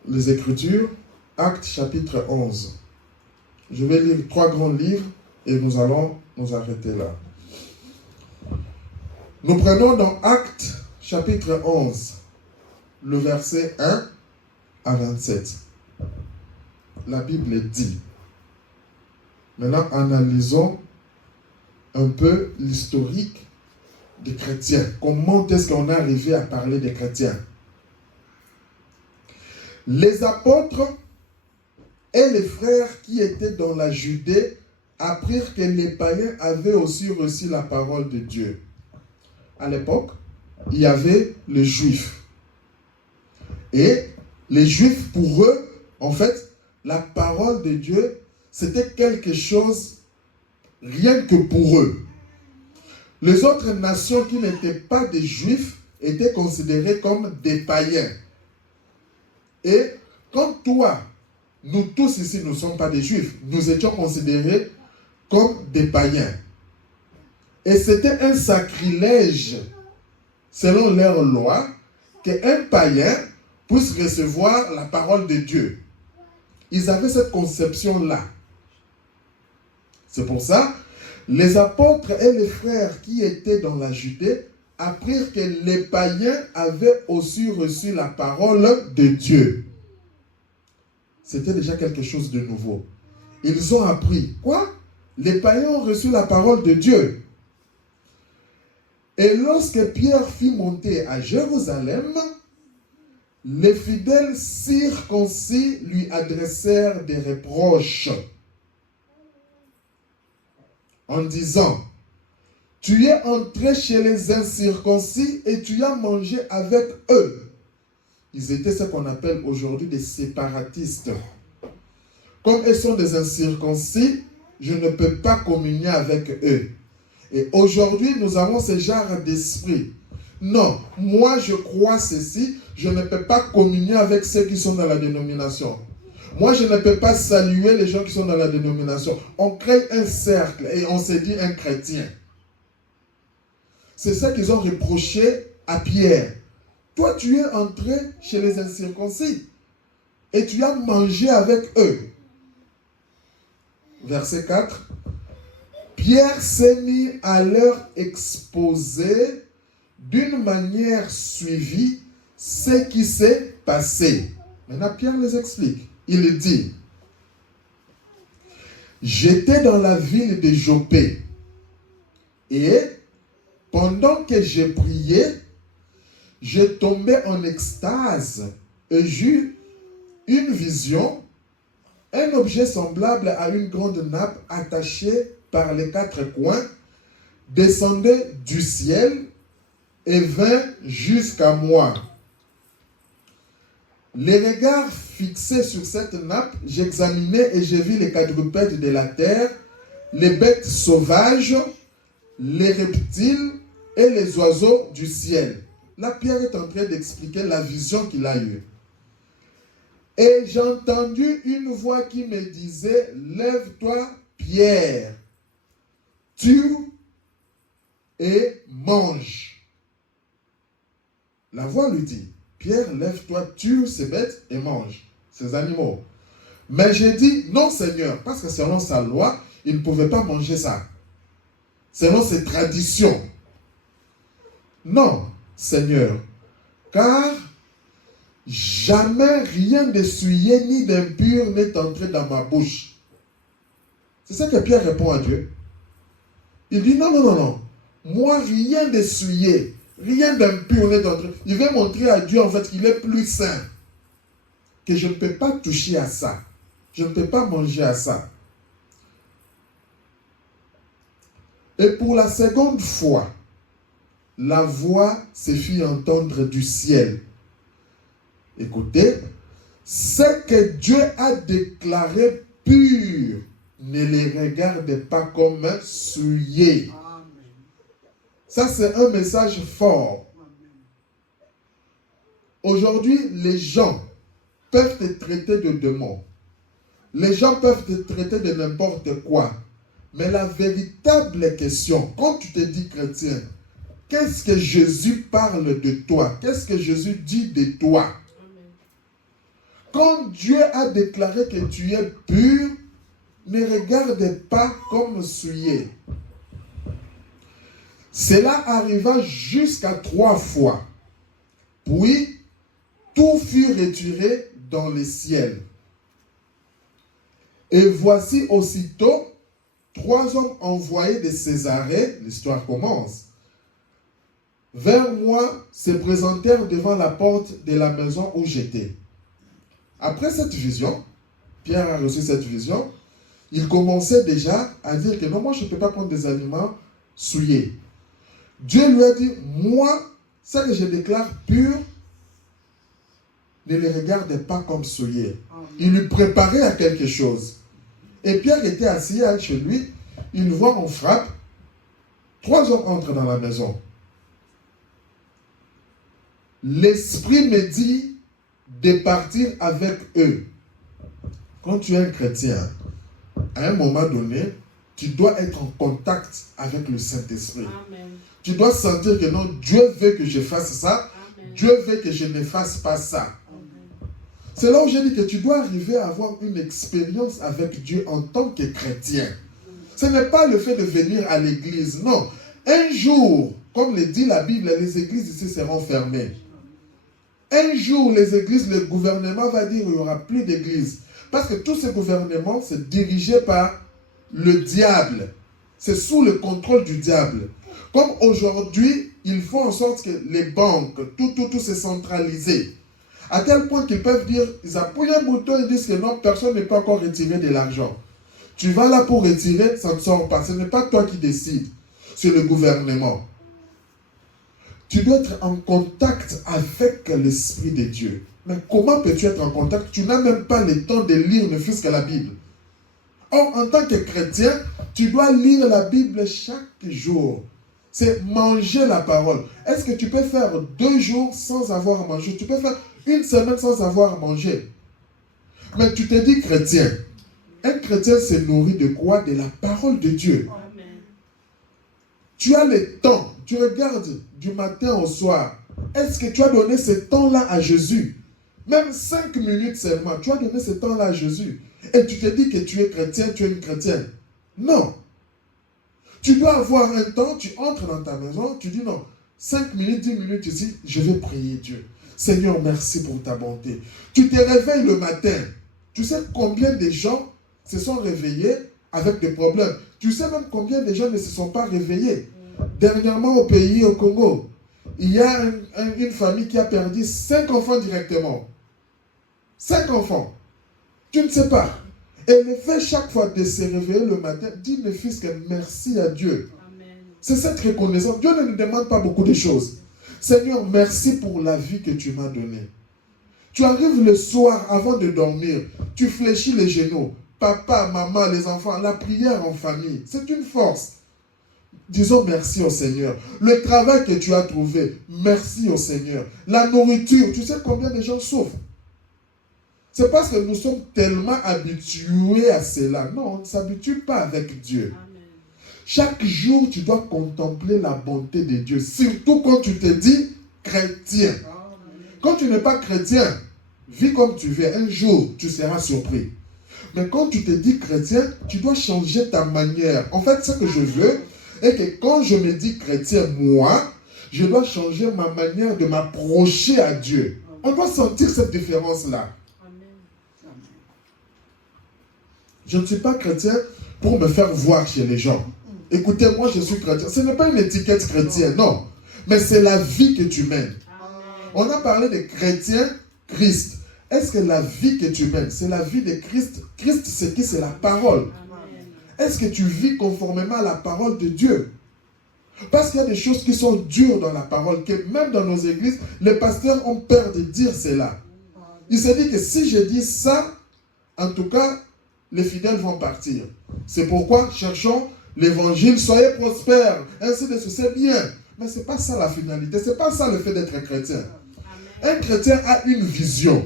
les Écritures, Actes chapitre 11. Je vais lire 3 grands livres et nous allons nous arrêter là. Nous prenons dans Actes chapitre 11, le verset 1 à 27. La Bible dit. Maintenant, analysons un peu l'historique des chrétiens. Comment est-ce qu'on est arrivé à parler des chrétiens? Les apôtres et les frères qui étaient dans la Judée apprirent que les païens avaient aussi reçu la parole de Dieu. À l'époque, il y avait les Juifs. Et les Juifs, pour eux, en fait, la parole de Dieu, c'était quelque chose rien que pour eux. Les autres nations qui n'étaient pas des Juifs étaient considérées comme des païens. Et comme toi, nous tous ici ne sommes pas des Juifs, nous étions considérés comme des païens. Et c'était un sacrilège, selon leur loi, qu'un païen puisse recevoir la parole de Dieu. Ils avaient cette conception-là. C'est pour ça, les apôtres et les frères qui étaient dans la Judée apprirent que les païens avaient aussi reçu la parole de Dieu. C'était déjà quelque chose de nouveau. Ils ont appris. Quoi? Les païens ont reçu la parole de Dieu. Et lorsque Pierre fit monter à Jérusalem, les fidèles circoncis lui adressèrent des reproches en disant: tu es entré chez les incirconcis et tu as mangé avec eux. Ils étaient ce qu'on appelle aujourd'hui des séparatistes. Comme ils sont des incirconcis, je ne peux pas communier avec eux. Et aujourd'hui, nous avons ce genre d'esprit. Non, moi je crois ceci, je ne peux pas communier avec ceux qui sont dans la dénomination. Moi je ne peux pas saluer les gens qui sont dans la dénomination. On crée un cercle et on se dit un chrétien. C'est ça qu'ils ont reproché à Pierre. Toi tu es entré chez les incirconcis et tu as mangé avec eux. Verset 4. Pierre s'est mis à leur exposer d'une manière suivie ce qui s'est passé. Maintenant, Pierre les explique. Il dit: j'étais dans la ville de Jopé et pendant que j'ai prié, je tombais en extase et j'eus une vision, un objet semblable à une grande nappe attachée par les quatre coins, descendait du ciel et vint jusqu'à moi. Les regards fixés sur cette nappe, j'examinais et j'ai vu les quadrupèdes de la terre, les bêtes sauvages, les reptiles et les oiseaux du ciel. Là, Pierre est en train d'expliquer la vision qu'il a eue. Et j'ai entendu une voix qui me disait: lève-toi, Pierre, tue et mange. La voix lui dit: Pierre, lève-toi, tue ces bêtes et mange ces animaux. Mais j'ai dit: non, Seigneur, parce que selon sa loi, il ne pouvait pas manger ça. Selon ses traditions. Non, Seigneur, car jamais rien d'essuyé ni d'impur n'est entré dans ma bouche. C'est ça que Pierre répond à Dieu. Il dit: non, non, non, non. Moi, rien d'essuyé, rien d'impur n'est entré. Il veut montrer à Dieu en fait qu'il est plus saint. Que je ne peux pas toucher à ça. Je ne peux pas manger à ça. Et pour la seconde fois, la voix se fit entendre du ciel. Écoutez, ce que Dieu a déclaré pur, ne les regarde pas comme souillés. Ça, c'est un message fort. Aujourd'hui, les gens peuvent te traiter de démon. Les gens peuvent te traiter de n'importe quoi. Mais la véritable question, quand tu te dis chrétien, qu'est-ce que Jésus parle de toi? Qu'est-ce que Jésus dit de toi? Amen. Quand Dieu a déclaré que tu es pur, ne regarde pas comme souillé. Cela arriva jusqu'à 3 fois. Puis, tout fut retiré dans les ciels. Et voici aussitôt 3 hommes envoyés de Césarée, l'histoire commence, vers moi se présentèrent devant la porte de la maison où j'étais. Après cette vision, Pierre a reçu cette vision, il commençait déjà à dire que non, moi je ne peux pas prendre des aliments souillés. Dieu lui a dit: moi, ce que je déclare pur, ne les regarde pas comme souillés. Il lui préparait à quelque chose. Et Pierre était assis chez lui, il voit, on frappe, 3 hommes entrent dans la maison. L'Esprit me dit de partir avec eux. Quand tu es un chrétien, à un moment donné, tu dois être en contact avec le Saint-Esprit. Amen. Tu dois sentir que non, Dieu veut que je fasse ça. Amen. Dieu veut que je ne fasse pas ça. Amen. C'est là où j'ai dit que tu dois arriver à avoir une expérience avec Dieu en tant que chrétien. Ce n'est pas le fait de venir à l'église, non. Un jour, comme le dit la Bible, les églises ici seront fermées. Un jour, les églises, le gouvernement va dire qu'il n'y aura plus d'églises. Parce que tout ce gouvernement, c'est dirigé par le diable. C'est sous le contrôle du diable. Comme aujourd'hui, ils font en sorte que les banques, tout c'est centralisé. À tel point qu'ils peuvent dire, ils appuient un bouton et disent que non, personne ne peut encore retirer de l'argent. Tu vas là pour retirer, ça ne sort pas. Ce n'est pas toi qui décides, c'est le gouvernement. Tu dois être en contact avec l'Esprit de Dieu. Mais comment peux-tu être en contact? Tu n'as même pas le temps de lire ne fût-ce que la Bible. Or, en tant que chrétien, tu dois lire la Bible chaque jour. C'est manger la parole. Est-ce que tu peux faire 2 jours sans avoir à manger? Tu peux faire 1 semaine sans avoir à manger. Mais tu te dis chrétien. Un chrétien se nourrit de quoi? De la parole de Dieu. Amen. Tu as le temps. Tu regardes du matin au soir. Est-ce que tu as donné ce temps-là à Jésus? Même 5 minutes seulement. Tu as donné ce temps-là à Jésus. Et tu te dis que tu es chrétien, tu es une chrétienne. Non. Tu dois avoir un temps, tu entres dans ta maison, tu dis non, 5 minutes, 10 minutes ici, je vais prier Dieu. Seigneur, merci pour ta bonté. Tu te réveilles le matin. Tu sais combien de gens se sont réveillés avec des problèmes. Tu sais même combien de gens ne se sont pas réveillés. Dernièrement au pays, au Congo, il y a une famille qui a perdu 5 enfants directement. 5 enfants. Tu ne sais pas. Et le fait chaque fois de se réveiller le matin, dis le fils que merci à Dieu. C'est cette reconnaissance. Dieu ne nous demande pas beaucoup de choses. Seigneur, merci pour la vie que tu m'as donnée. Tu arrives le soir avant de dormir, tu fléchis les genoux. Papa, maman, les enfants, la prière en famille, c'est une force. Disons merci au Seigneur. Le travail que tu as trouvé, merci au Seigneur. La nourriture, tu sais combien de gens souffrent? C'est parce que nous sommes tellement habitués à cela. Non, on ne s'habitue pas avec Dieu. Amen. Chaque jour, tu dois contempler la bonté de Dieu. Surtout quand tu te dis chrétien. Amen. Quand tu n'es pas chrétien, vis comme tu veux. Un jour, tu seras surpris. Mais quand tu te dis chrétien, tu dois changer ta manière. En fait, ce que je veux est que quand je me dis chrétien, moi, je dois changer ma manière de m'approcher à Dieu. On doit sentir cette différence-là. Je ne suis pas chrétien pour me faire voir chez les gens. Écoutez, moi je suis chrétien. Ce n'est pas une étiquette chrétienne, non. Mais c'est la vie que tu mènes. Amen. On a parlé de chrétien, Christ. Est-ce que la vie que tu mènes, c'est la vie de Christ? Christ, c'est qui? C'est la parole. Est-ce que tu vis conformément à la parole de Dieu? Parce qu'il y a des choses qui sont dures dans la parole, que même dans nos églises, les pasteurs ont peur de dire cela. Il se dit que si je dis ça, en tout cas, les fidèles vont partir. C'est pourquoi cherchons l'évangile, soyez prospères, ainsi de suite, c'est bien. Mais ce n'est pas ça la finalité, ce n'est pas ça le fait d'être chrétien. Amen. Un chrétien a une vision.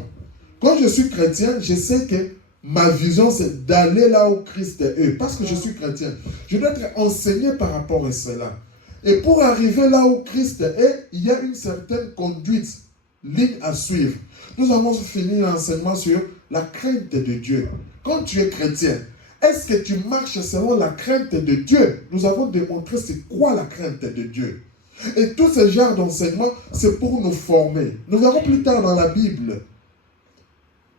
Quand je suis chrétien, je sais que ma vision c'est d'aller là où Christ est. Parce que je suis chrétien, je dois être enseigné par rapport à cela. Et pour arriver là où Christ est, il y a une certaine conduite, ligne à suivre. Nous avons fini l'enseignement sur la crainte de Dieu. Quand tu es chrétien, est-ce que tu marches selon la crainte de Dieu? Nous avons démontré c'est quoi la crainte de Dieu. Et tout ce genre d'enseignement, c'est pour nous former. Nous verrons plus tard dans la Bible.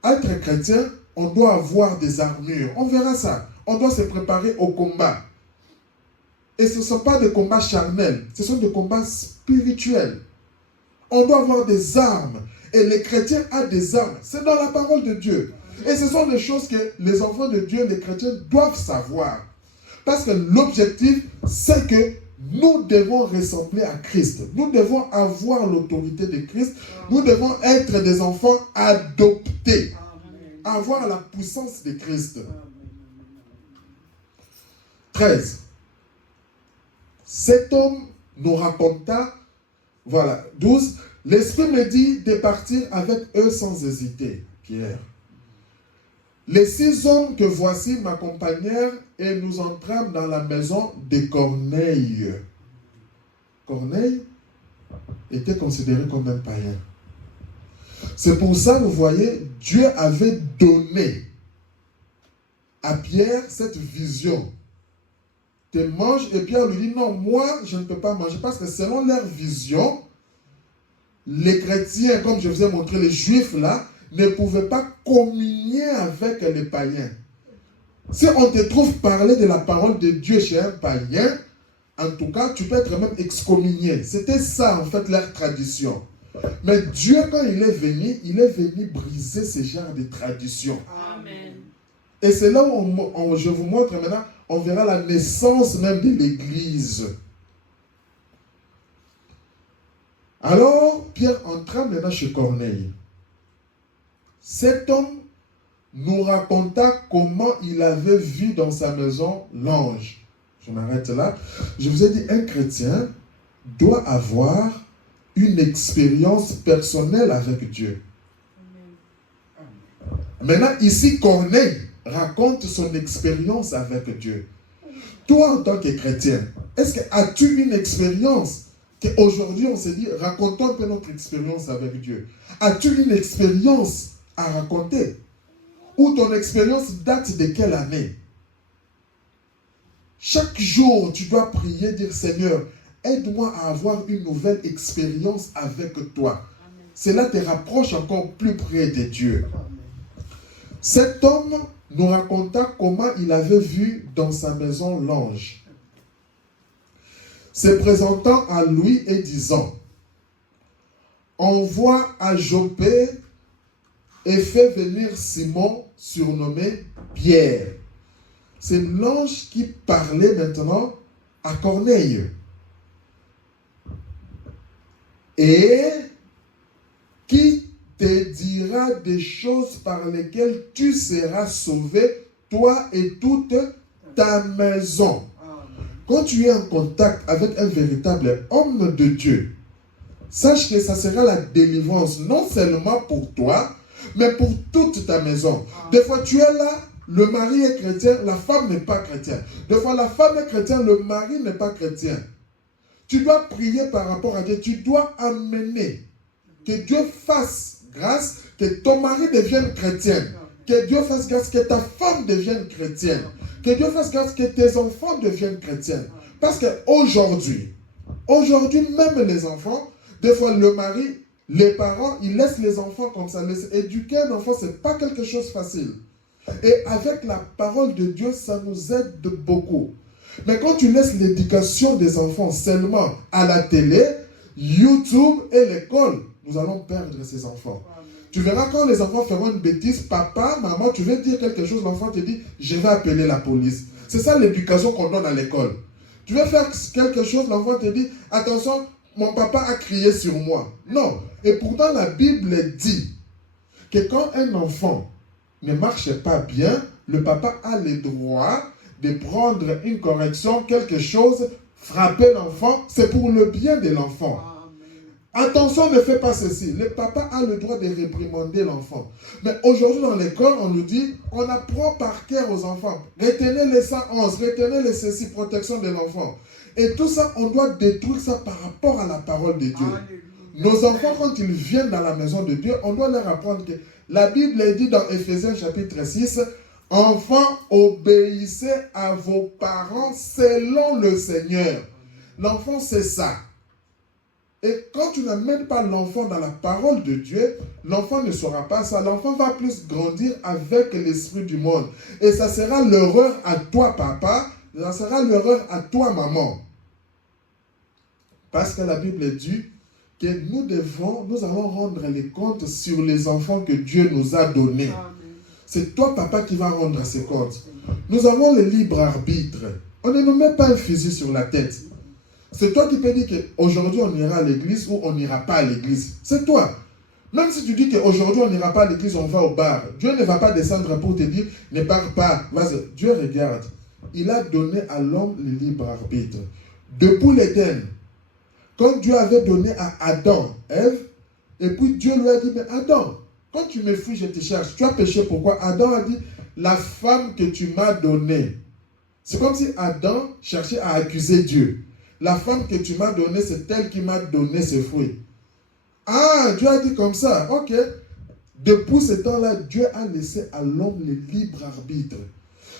Être chrétien, on doit avoir des armures. On verra ça. On doit se préparer au combat. Et ce ne sont pas des combats charnels, ce sont des combats spirituels. On doit avoir des armes. Et les chrétiens ont des armes. C'est dans la parole de Dieu. Et ce sont des choses que les enfants de Dieu, les chrétiens, doivent savoir. Parce que l'objectif, c'est que nous devons ressembler à Christ. Nous devons avoir l'autorité de Christ. Nous devons être des enfants adoptés. Avoir la puissance de Christ. 13. Cet homme nous raconta, voilà, 12. L'Esprit me dit de partir avec eux sans hésiter. Pierre. Les 6 hommes que voici m'accompagnèrent et nous entrâmes dans la maison de Corneille. Corneille était considéré comme un païen. C'est pour ça, vous voyez, Dieu avait donné à Pierre cette vision. Tu manges, et Pierre lui dit, non, moi, je ne peux pas manger, parce que selon leur vision, les chrétiens, comme je vous ai montré, les juifs là, ne pouvaient pas communier avec les païens. Si on te trouve parler de la parole de Dieu chez un païen, en tout cas, tu peux être même excommunié. C'était ça, en fait, leur tradition. Mais Dieu, quand il est venu briser ce genre de tradition. Amen. Et c'est là où je vous montre maintenant, on verra la naissance même de l'Église. Alors, Pierre entra maintenant chez Corneille. Cet homme nous raconta comment il avait vu dans sa maison l'ange. Je m'arrête là. Je vous ai dit, un chrétien doit avoir une expérience personnelle avec Dieu. Maintenant, ici, Corneille raconte son expérience avec Dieu. Toi, en tant que chrétien, est-ce que as-tu une expérience qu'aujourd'hui on s'est dit, racontons un peu notre expérience avec Dieu. As-tu une expérience à raconter? Ou ton expérience date de quelle année? Chaque jour, tu dois prier, dire Seigneur, aide-moi à avoir une nouvelle expérience avec toi. Cela te rapproche encore plus près de Dieu. Cet homme nous raconta comment il avait vu dans sa maison l'ange, se présentant à lui et disant, envoie à Joppé et fais venir Simon, surnommé Pierre. C'est l'ange qui parlait maintenant à Corneille. Et qui te dira des choses par lesquelles tu seras sauvé, toi et toute ta maison. Quand tu es en contact avec un véritable homme de Dieu, sache que ça sera la délivrance, non seulement pour toi, mais pour toute ta maison. Des fois, tu es là, le mari est chrétien, la femme n'est pas chrétienne. Des fois, la femme est chrétienne, le mari n'est pas chrétien. Tu dois prier par rapport à Dieu. Tu dois amener que Dieu fasse grâce, que ton mari devienne chrétien. Que Dieu fasse grâce, que ta femme devienne chrétienne. Que Dieu fasse grâce, que tes enfants deviennent chrétiens. Parce qu'aujourd'hui, même les enfants, des fois le mari, les parents, ils laissent les enfants comme ça. Éduquer un enfant, ce n'est pas quelque chose de facile. Et avec la parole de Dieu, ça nous aide beaucoup. Mais quand tu laisses l'éducation des enfants seulement à la télé, YouTube et l'école, nous allons perdre ces enfants. Tu verras quand les enfants feront une bêtise, papa, maman, tu veux dire quelque chose, l'enfant te dit, je vais appeler la police. C'est ça l'éducation qu'on donne à l'école. Tu veux faire quelque chose, l'enfant te dit, attention, mon papa a crié sur moi. Non. Et pourtant, la Bible dit que quand un enfant ne marche pas bien, le papa a le droit de prendre une correction, quelque chose, frapper l'enfant, c'est pour le bien de l'enfant. Attention, ne fais pas ceci. Le papa a le droit de réprimander l'enfant. Mais aujourd'hui dans l'école, on nous dit, on apprend par cœur aux enfants. Retenez les 111, retenez les ceci, protection de l'enfant. Et tout ça, on doit détruire ça par rapport à la parole de Dieu. Alléluia. Nos enfants, quand ils viennent dans la maison de Dieu, on doit leur apprendre que la Bible dit dans Éphésiens chapitre 6, « Enfants, obéissez à vos parents selon le Seigneur. » L'enfant, c'est ça. Et quand tu n'amènes pas l'enfant dans la parole de Dieu, l'enfant ne saura pas ça. L'enfant va plus grandir avec l'esprit du monde. Et ça sera l'erreur à toi, papa. Ça sera l'erreur à toi, maman. Parce que la Bible dit que nous allons rendre les comptes sur les enfants que Dieu nous a donnés. C'est toi, papa, qui vas rendre ces comptes. Nous avons le libre arbitre. On ne nous met pas un fusil sur la tête. C'est toi qui peux dire qu'aujourd'hui on ira à l'église ou on n'ira pas à l'église. C'est toi. Même si tu dis qu'aujourd'hui on n'ira pas à l'église, on va au bar. Dieu ne va pas descendre pour te dire, ne pars pas. Dieu regarde. Il a donné à l'homme le libre arbitre. Depuis l'Éden, quand Dieu avait donné à Adam, Ève, et puis Dieu lui a dit, mais Adam, quand tu me fuis, je te cherche. Tu as péché, pourquoi? Adam a dit, la femme que tu m'as donnée. C'est comme si Adam cherchait à accuser Dieu. La femme que tu m'as donnée, c'est elle qui m'a donné ses fruits. Ah, Dieu a dit comme ça, ok. Depuis ce temps-là, Dieu a laissé à l'homme le libre arbitre.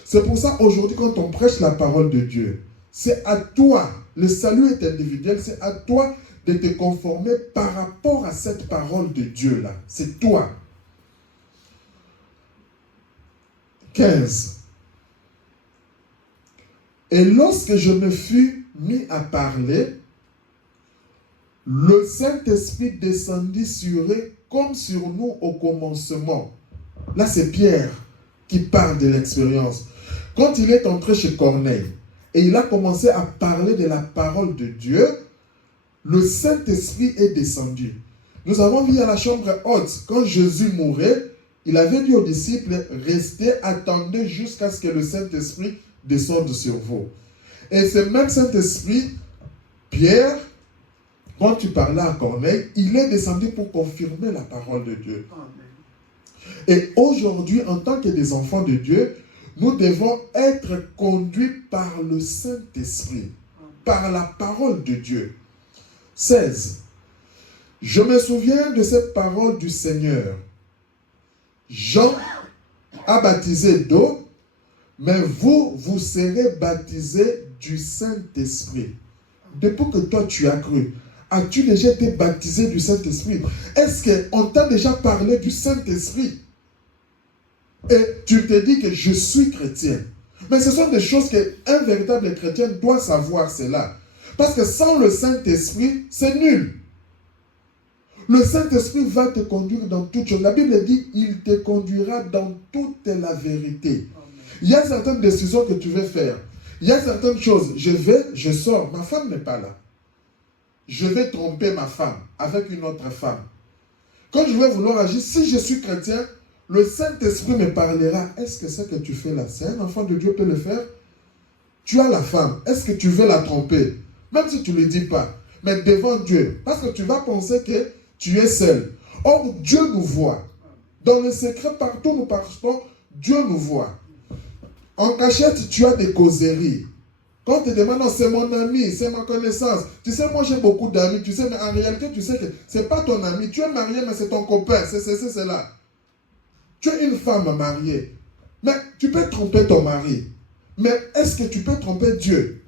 C'est pour ça, aujourd'hui, quand on prêche la parole de Dieu, c'est à toi, le salut est individuel, c'est à toi de te conformer par rapport à cette parole de Dieu-là. C'est toi. 15. Et lorsque je me fus mis à parler, le Saint-Esprit descendit sur eux comme sur nous au commencement. Là, c'est Pierre qui parle de l'expérience. Quand il est entré chez Corneille et il a commencé à parler de la parole de Dieu, le Saint-Esprit est descendu. Nous avons vu à la chambre haute, quand Jésus mourait, il avait dit aux disciples, restez, attendez jusqu'à ce que le Saint-Esprit descende sur vous. Et ce même Saint-Esprit, Pierre, quand tu parlais à Corneille, il est descendu pour confirmer la parole de Dieu. Et aujourd'hui, en tant que des enfants de Dieu, nous devons être conduits par le Saint-Esprit, par la parole de Dieu. 16. Je me souviens de cette parole du Seigneur. Jean a baptisé d'eau, mais vous, vous serez baptisés du Saint-Esprit. Depuis que toi tu as cru, as-tu déjà été baptisé du Saint-Esprit? Est-ce qu'on t'a déjà parlé du Saint-Esprit? Et tu te dis que je suis chrétien. Mais ce sont des choses qu'un véritable chrétien doit savoir cela. Parce que sans le Saint-Esprit, c'est nul. Le Saint-Esprit va te conduire dans toute chose. La Bible dit, il te conduira dans toute la vérité. Il y a certaines décisions que tu veux faire. Il y a certaines choses. Je sors, ma femme n'est pas là. Je vais tromper ma femme avec une autre femme. Quand je vais vouloir agir, si je suis chrétien, le Saint-Esprit me parlera. Est-ce que ce que tu fais là, c'est un enfant de Dieu peut le faire? Tu as la femme. Est-ce que tu veux la tromper? Même si tu ne le dis pas. Mais devant Dieu. Parce que tu vas penser que tu es seul. Or, Dieu nous voit. Dans le secret, partout nous partons, Dieu nous voit. En cachette, tu as des causeries. Quand on te demande, non, c'est mon ami, c'est ma connaissance. Tu sais, moi j'ai beaucoup d'amis, tu sais, mais en réalité, tu sais que ce n'est pas ton ami. Tu es marié, mais c'est ton copain, c'est là. Tu es une femme mariée. Mais tu peux tromper ton mari. Mais est-ce que tu peux tromper Dieu?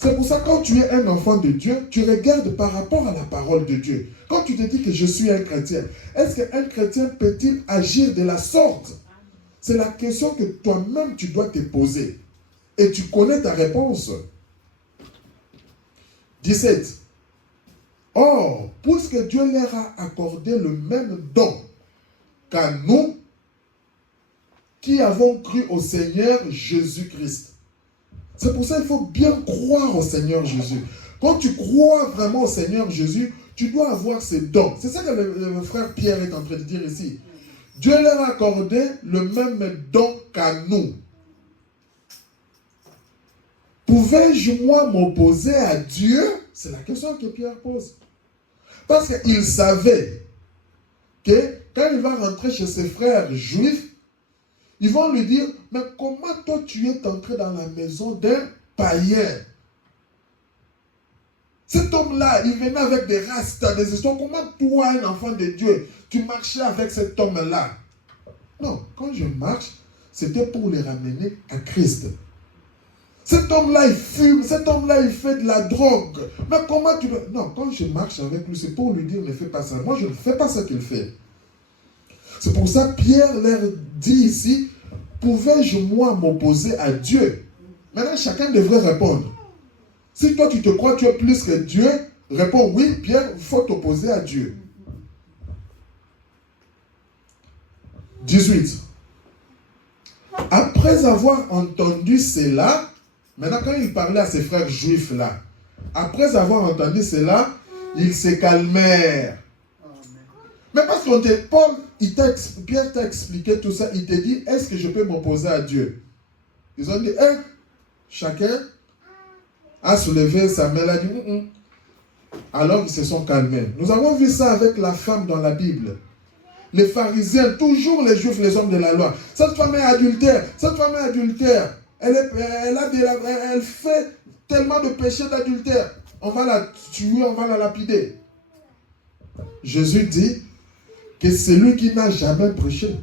C'est pour ça que quand tu es un enfant de Dieu, tu regardes par rapport à la parole de Dieu. Quand tu te dis que je suis un chrétien, est-ce qu'un chrétien peut-il agir de la sorte? C'est la question que toi-même tu dois te poser. Et tu connais ta réponse. 17. Or, puisque Dieu leur a accordé le même don qu'à nous, qui avons cru au Seigneur Jésus-Christ. C'est pour ça qu'il faut bien croire au Seigneur Jésus. Quand tu crois vraiment au Seigneur Jésus, tu dois avoir ces dons. C'est ça que le frère Pierre est en train de dire ici. Dieu leur a accordé le même don qu'à nous. Pouvais-je, moi, m'opposer à Dieu? C'est la question que Pierre pose. Parce qu'il savait que quand il va rentrer chez ses frères juifs, ils vont lui dire, mais comment toi tu es entré dans la maison d'un païen? Cet homme-là, il venait avec des rastas, des histoires. Comment toi, un enfant de Dieu, tu marchais avec cet homme-là? Non, quand je marche, c'était pour les ramener à Christ. Cet homme-là, il fume, cet homme-là, il fait de la drogue. Mais comment tu veux... Non, quand je marche avec lui, c'est pour lui dire, ne fais pas ça. Moi, je ne fais pas ce qu'il fait. C'est pour ça que Pierre leur dit ici, pouvais-je moi m'opposer à Dieu? Maintenant, chacun devrait répondre. Si toi, tu te crois que tu es plus que Dieu, réponds oui, Pierre, il faut t'opposer à Dieu. 18. Après avoir entendu cela, maintenant quand il parlait à ses frères juifs là, après avoir entendu cela, ils se calmèrent. Mais parce qu'on te Paul, Pierre t'a expliqué tout ça, il t'a dit, est-ce que je peux m'opposer à Dieu? Ils ont dit, chacun a soulevé sa main, il a dit, Alors ils se sont calmés. Nous avons vu ça avec la femme dans la Bible. Les pharisiens, toujours les juifs, les hommes de la loi. Cette femme est adultère, cette femme est adultère. Elle fait tellement de péchés d'adultère. On va la tuer, on va la lapider. Jésus dit, que celui qui n'a jamais prêché,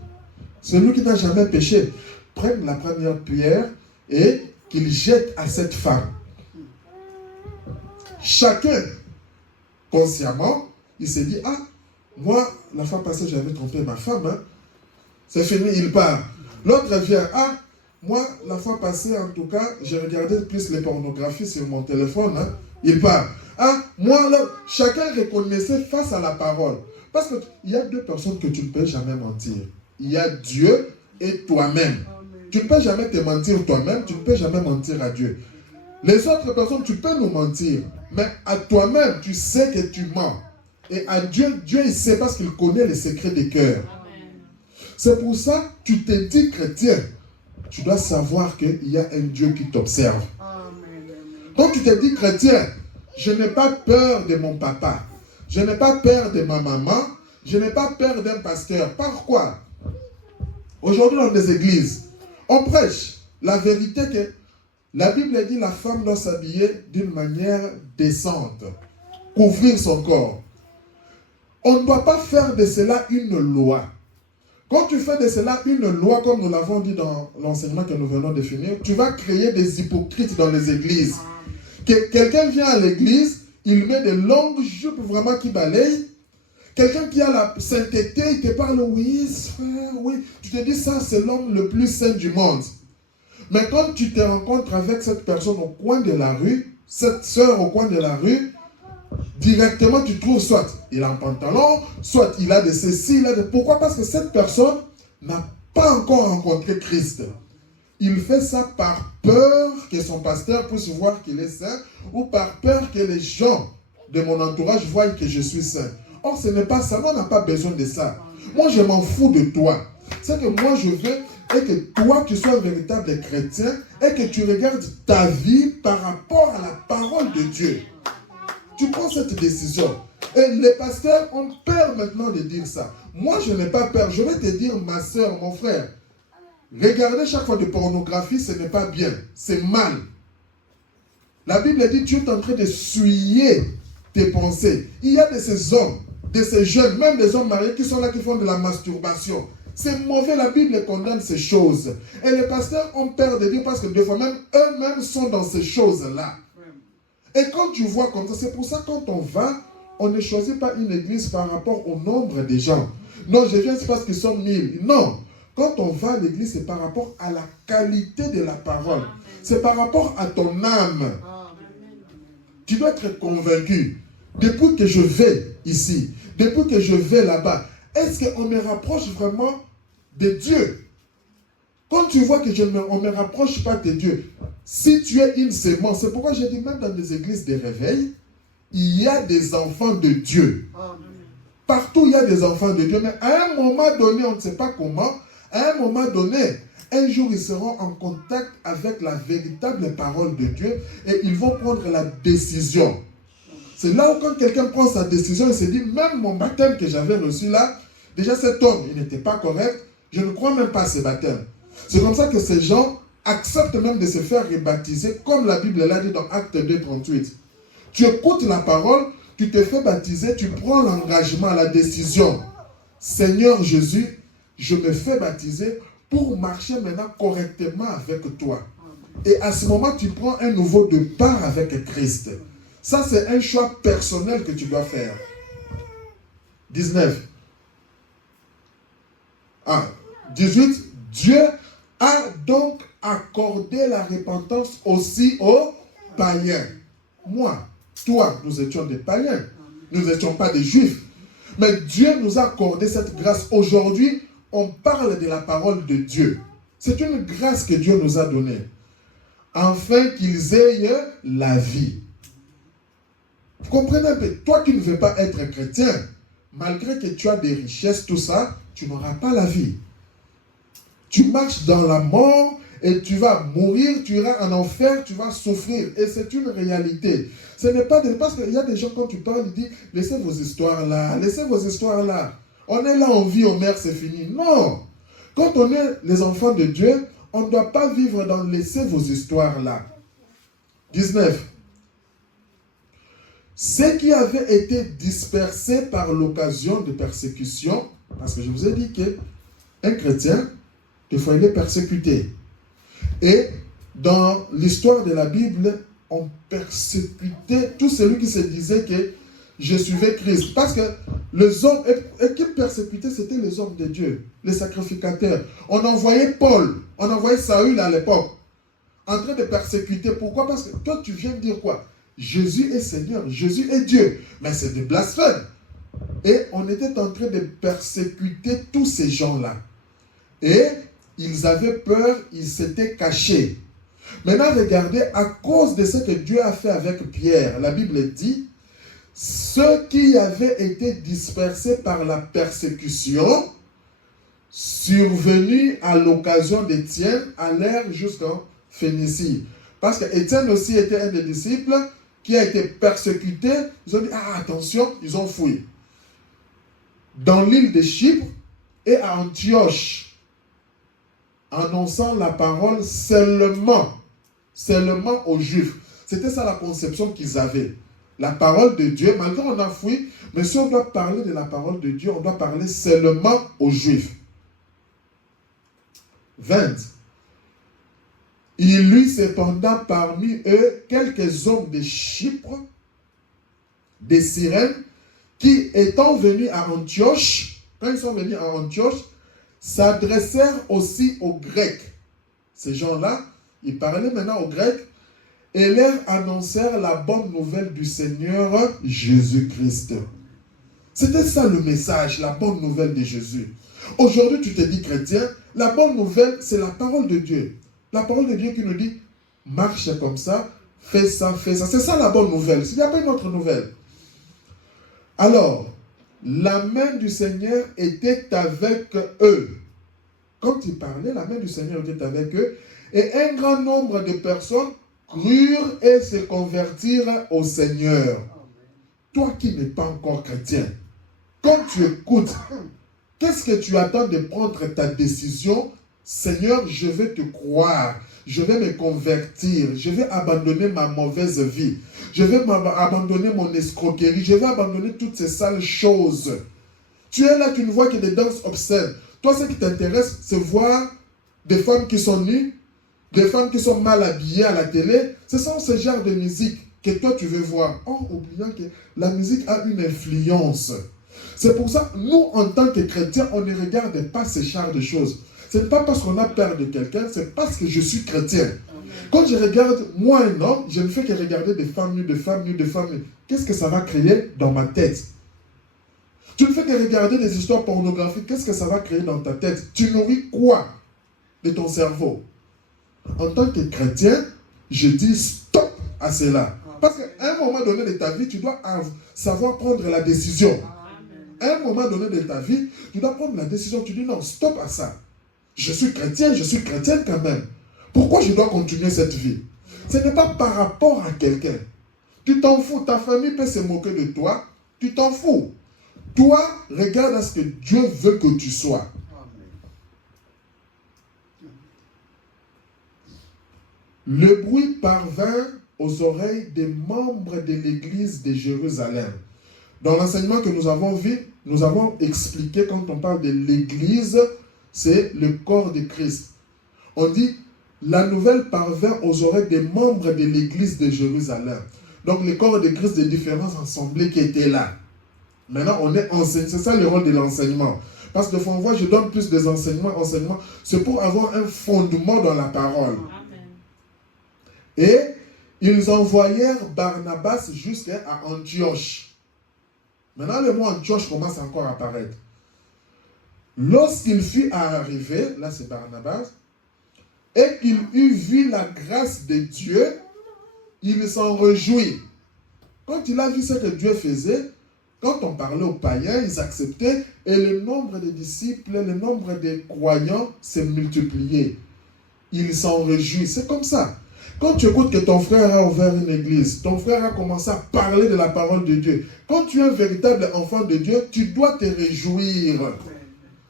celui qui n'a jamais péché, prenne la première pierre et qu'il jette à cette femme. Chacun, consciemment, il s'est dit, ah, moi, la fois passée, j'avais trompé ma femme, hein. C'est fini, il part. L'autre vient, ah, moi, la fois passée, en tout cas, j'ai regardé plus les pornographies sur mon téléphone, hein. Il part. Ah, moi, là, chacun reconnaissait face à la parole. Parce qu'il y a deux personnes que tu ne peux jamais mentir. Il y a Dieu et toi-même. Tu ne peux jamais te mentir toi-même, tu ne peux jamais mentir à Dieu. Les autres personnes, tu peux nous mentir, mais à toi-même, tu sais que tu mens. Et à Dieu, Dieu, il sait parce qu'il connaît les secrets des cœurs. C'est pour ça que tu te dis chrétien. Tu dois savoir qu'il y a un Dieu qui t'observe. Donc tu te dis chrétien, je n'ai pas peur de mon papa. Je n'ai pas peur de ma maman. Je n'ai pas peur d'un pasteur. Par quoi? Aujourd'hui dans les églises, on prêche la vérité que la Bible dit la femme doit s'habiller d'une manière décente, couvrir son corps. On ne doit pas faire de cela une loi. Quand tu fais de cela une loi, comme nous l'avons dit dans l'enseignement que nous venons de finir, tu vas créer des hypocrites dans les églises. Quelqu'un vient à l'église, il met de longues jupes vraiment qui balayent. Quelqu'un qui a la sainteté, il te parle, oui, frère, oui. Tu te dis, ça, c'est l'homme le plus saint du monde. Mais quand tu te rencontres avec cette personne au coin de la rue, cette sœur au coin de la rue, directement tu trouves soit il a un pantalon, soit il a de ceci, il a de... Pourquoi? Parce que cette personne n'a pas encore rencontré Christ. Il fait ça par peur que son pasteur puisse voir qu'il est saint ou par peur que les gens de mon entourage voient que je suis saint. Or, ce n'est pas ça. Moi, on n'a pas besoin de ça. Moi, je m'en fous de toi. C'est que moi, je veux et que toi, tu sois un véritable chrétien et que tu regardes ta vie par rapport à la parole de Dieu. Tu prends cette décision. Et les pasteurs ont peur maintenant de dire ça. Moi, je n'ai pas peur. Je vais te dire, ma soeur, mon frère, regarder chaque fois de pornographie, ce n'est pas bien. C'est mal. La Bible dit, tu es en train de souiller tes pensées. Il y a de ces hommes, de ces jeunes, même des hommes mariés qui sont là, qui font de la masturbation. C'est mauvais, la Bible condamne ces choses. Et les pasteurs ont peur de dire parce que des fois même, eux-mêmes sont dans ces choses-là. Et quand tu vois comme ça, c'est pour ça que quand on va, on ne choisit pas une église par rapport au nombre des gens. Non, je viens, c'est parce qu'ils sont 1000. Non. Quand on va à l'église, c'est par rapport à la qualité de la parole. C'est par rapport à ton âme. Tu dois être convaincu. Depuis que je vais ici, depuis que je vais là-bas, est-ce qu'on me rapproche vraiment de Dieu? Quand tu vois que on ne me rapproche pas de Dieu, si tu es une sémence, c'est pourquoi j'ai dit même dans les églises de réveil, il y a des enfants de Dieu. Partout, il y a des enfants de Dieu. Mais à un moment donné, on ne sait pas comment, à un moment donné, un jour, ils seront en contact avec la véritable parole de Dieu et ils vont prendre la décision. C'est là où quand quelqu'un prend sa décision, il se dit, même mon baptême que j'avais reçu là, déjà cet homme, il n'était pas correct, je ne crois même pas à ce baptême. C'est comme ça que ces gens acceptent même de se faire rebaptiser, comme la Bible l'a dit dans Acte 2, 38. Tu écoutes la parole, tu te fais baptiser, tu prends l'engagement, la décision. Seigneur Jésus, je me fais baptiser pour marcher maintenant correctement avec toi. Et à ce moment, tu prends un nouveau départ avec Christ. Ça, c'est un choix personnel que tu dois faire. 19. 18. Dieu a donc accordé la repentance aussi aux païens. Moi, toi, nous étions des païens. Nous n'étions pas des juifs. Mais Dieu nous a accordé cette grâce. Aujourd'hui, on parle de la parole de Dieu. C'est une grâce que Dieu nous a donnée. Afin qu'ils aient la vie. Vous comprenez un peu? Toi qui ne veux pas être chrétien, malgré que tu as des richesses, tout ça, tu n'auras pas la vie. Tu marches dans la mort et tu vas mourir, tu iras en enfer, tu vas souffrir. Et c'est une réalité. Ce n'est pas parce qu'il y a des gens, quand tu parles, ils disent, laissez vos histoires là, laissez vos histoires là. On est là, on vit, on meurt, c'est fini. Non. Quand on est les enfants de Dieu, on ne doit pas vivre dans laissez vos histoires là. 19. Ceux qui avaient été dispersés par l'occasion de persécutions Parce que je vous ai dit qu'un chrétien, des fois, il est persécuté. Et dans l'histoire de la Bible, on persécutait tout celui qui se disait que je suivais Christ. Parce que les hommes qui persécutaient, c'était les hommes de Dieu, les sacrificateurs. On envoyait Paul, on envoyait Saül à l'époque, en train de persécuter. Pourquoi? Parce que toi, tu viens de dire quoi? Jésus est Seigneur, Jésus est Dieu. Mais c'est des blasphèmes. Et on était en train de persécuter tous ces gens-là. Et ils avaient peur, ils s'étaient cachés. Maintenant, regardez, à cause de ce que Dieu a fait avec Pierre, la Bible dit, ceux qui avaient été dispersés par la persécution, survenus à l'occasion d'Étienne, allèrent jusqu'en Phénicie. Parce qu'Étienne aussi était un des disciples qui a été persécuté. Ils ont dit, ah attention, ils ont fui. Dans l'île de Chypre et à Antioche, annonçant la parole seulement aux Juifs. C'était ça la conception qu'ils avaient. La parole de Dieu, malgré on a fui, mais si on doit parler de la parole de Dieu, on doit parler seulement aux Juifs. 20. Il eut cependant parmi eux quelques hommes de Chypre, des Cyrènes, qui étant venus à Antioche, quand ils sont venus à Antioche, s'adressèrent aussi aux Grecs. Ces gens-là, ils parlaient maintenant aux Grecs et leur annoncèrent la bonne nouvelle du Seigneur Jésus-Christ. C'était ça le message, la bonne nouvelle de Jésus. Aujourd'hui, tu te dis chrétien, la bonne nouvelle, c'est la parole de Dieu. La parole de Dieu qui nous dit, marche comme ça, fais ça, fais ça. C'est ça la bonne nouvelle. Il n'y a pas une autre nouvelle. Alors, la main du Seigneur était avec eux. Quand il parlait, la main du Seigneur était avec eux. Et un grand nombre de personnes crurent et se convertirent au Seigneur. Toi qui n'es pas encore chrétien, quand tu écoutes, qu'est-ce que tu attends de prendre ta décision? Seigneur, je vais te croire, je vais me convertir, je vais abandonner ma mauvaise vie, je vais abandonner mon escroquerie, je vais abandonner toutes ces sales choses. Tu es là, tu ne vois que des danses obscènes. Toi, ce qui t'intéresse, c'est voir des femmes qui sont nues, des femmes qui sont mal habillées à la télé. Ce sont ce genre de musique que toi, tu veux voir. En oubliant que la musique a une influence. C'est pour ça, nous, en tant que chrétiens, on ne regarde pas ce genre de choses. Ce n'est pas parce qu'on a peur de quelqu'un, c'est parce que je suis chrétien. Quand je regarde, moi, un homme, je ne fais que regarder des femmes nues, des femmes nues, des femmes nues. Qu'est-ce que ça va créer dans ma tête? Tu ne fais que regarder des histoires pornographiques. Qu'est-ce que ça va créer dans ta tête? Tu nourris quoi de ton cerveau? En tant que chrétien, je dis stop à cela. Parce qu'à un moment donné de ta vie, tu dois savoir prendre la décision. À un moment donné de ta vie, tu dois prendre la décision. Tu dis non, stop à ça. Je suis chrétienne quand même. Pourquoi je dois continuer cette vie? Ce n'est pas par rapport à quelqu'un. Tu t'en fous. Ta famille peut se moquer de toi. Tu t'en fous. Toi, regarde à ce que Dieu veut que tu sois. Le bruit parvint aux oreilles des membres de l'église de Jérusalem. Dans l'enseignement que nous avons vu, nous avons expliqué quand on parle de l'église, c'est le corps de Christ. On dit, la nouvelle parvint aux oreilles des membres de l'église de Jérusalem. Donc le corps de Christ des différentes assemblées qui étaient là. Maintenant, on est enseigné. C'est ça le rôle de l'enseignement. Parce que des fois, on voit, je donne plus des enseignements. C'est pour avoir un fondement dans la parole. Amen. Et ils envoyèrent Barnabas jusqu'à Antioche. Maintenant, le mot Antioche commence encore à apparaître. Lorsqu'il fut arrivé, là c'est Barnabas, et qu'il eut vu la grâce de Dieu, il s'en réjouit. Quand il a vu ce que Dieu faisait, quand on parlait aux païens, ils acceptaient, et le nombre de disciples, le nombre de croyants s'est multiplié. Il s'en réjouit. C'est comme ça. Quand tu écoutes que ton frère a ouvert une église, ton frère a commencé à parler de la parole de Dieu, quand tu es un véritable enfant de Dieu, tu dois te réjouir.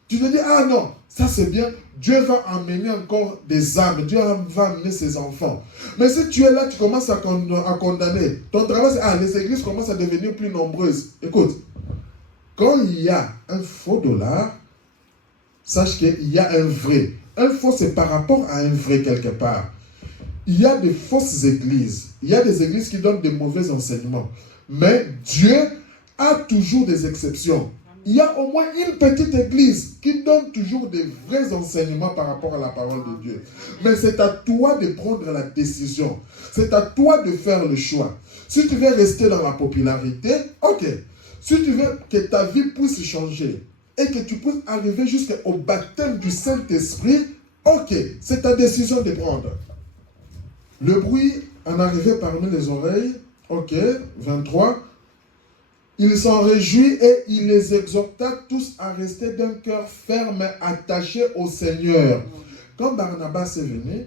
Tu te dis, ah non, ça c'est bien, Dieu va amener encore des âmes, Dieu va amener ses enfants. Mais si tu es là, tu commences à condamner. Ton travail, c'est, les églises commencent à devenir plus nombreuses. Écoute, quand il y a un faux dollar, sache qu'il y a un vrai. Un faux, c'est par rapport à un vrai quelque part. Il y a des fausses églises. Il y a des églises qui donnent des mauvais enseignements. Mais Dieu a toujours des exceptions. Il y a au moins une petite église qui donne toujours des vrais enseignements par rapport à la parole de Dieu. Mais c'est à toi de prendre la décision. C'est à toi de faire le choix. Si tu veux rester dans la popularité, ok. Si tu veux que ta vie puisse changer et que tu puisses arriver jusqu'au baptême du Saint-Esprit, ok. C'est ta décision de prendre. Le bruit en arrivait parmi les oreilles, ok. 23. Il s'en réjouit et il les exhorta tous à rester d'un cœur ferme, attaché au Seigneur. Quand Barnabas est venu,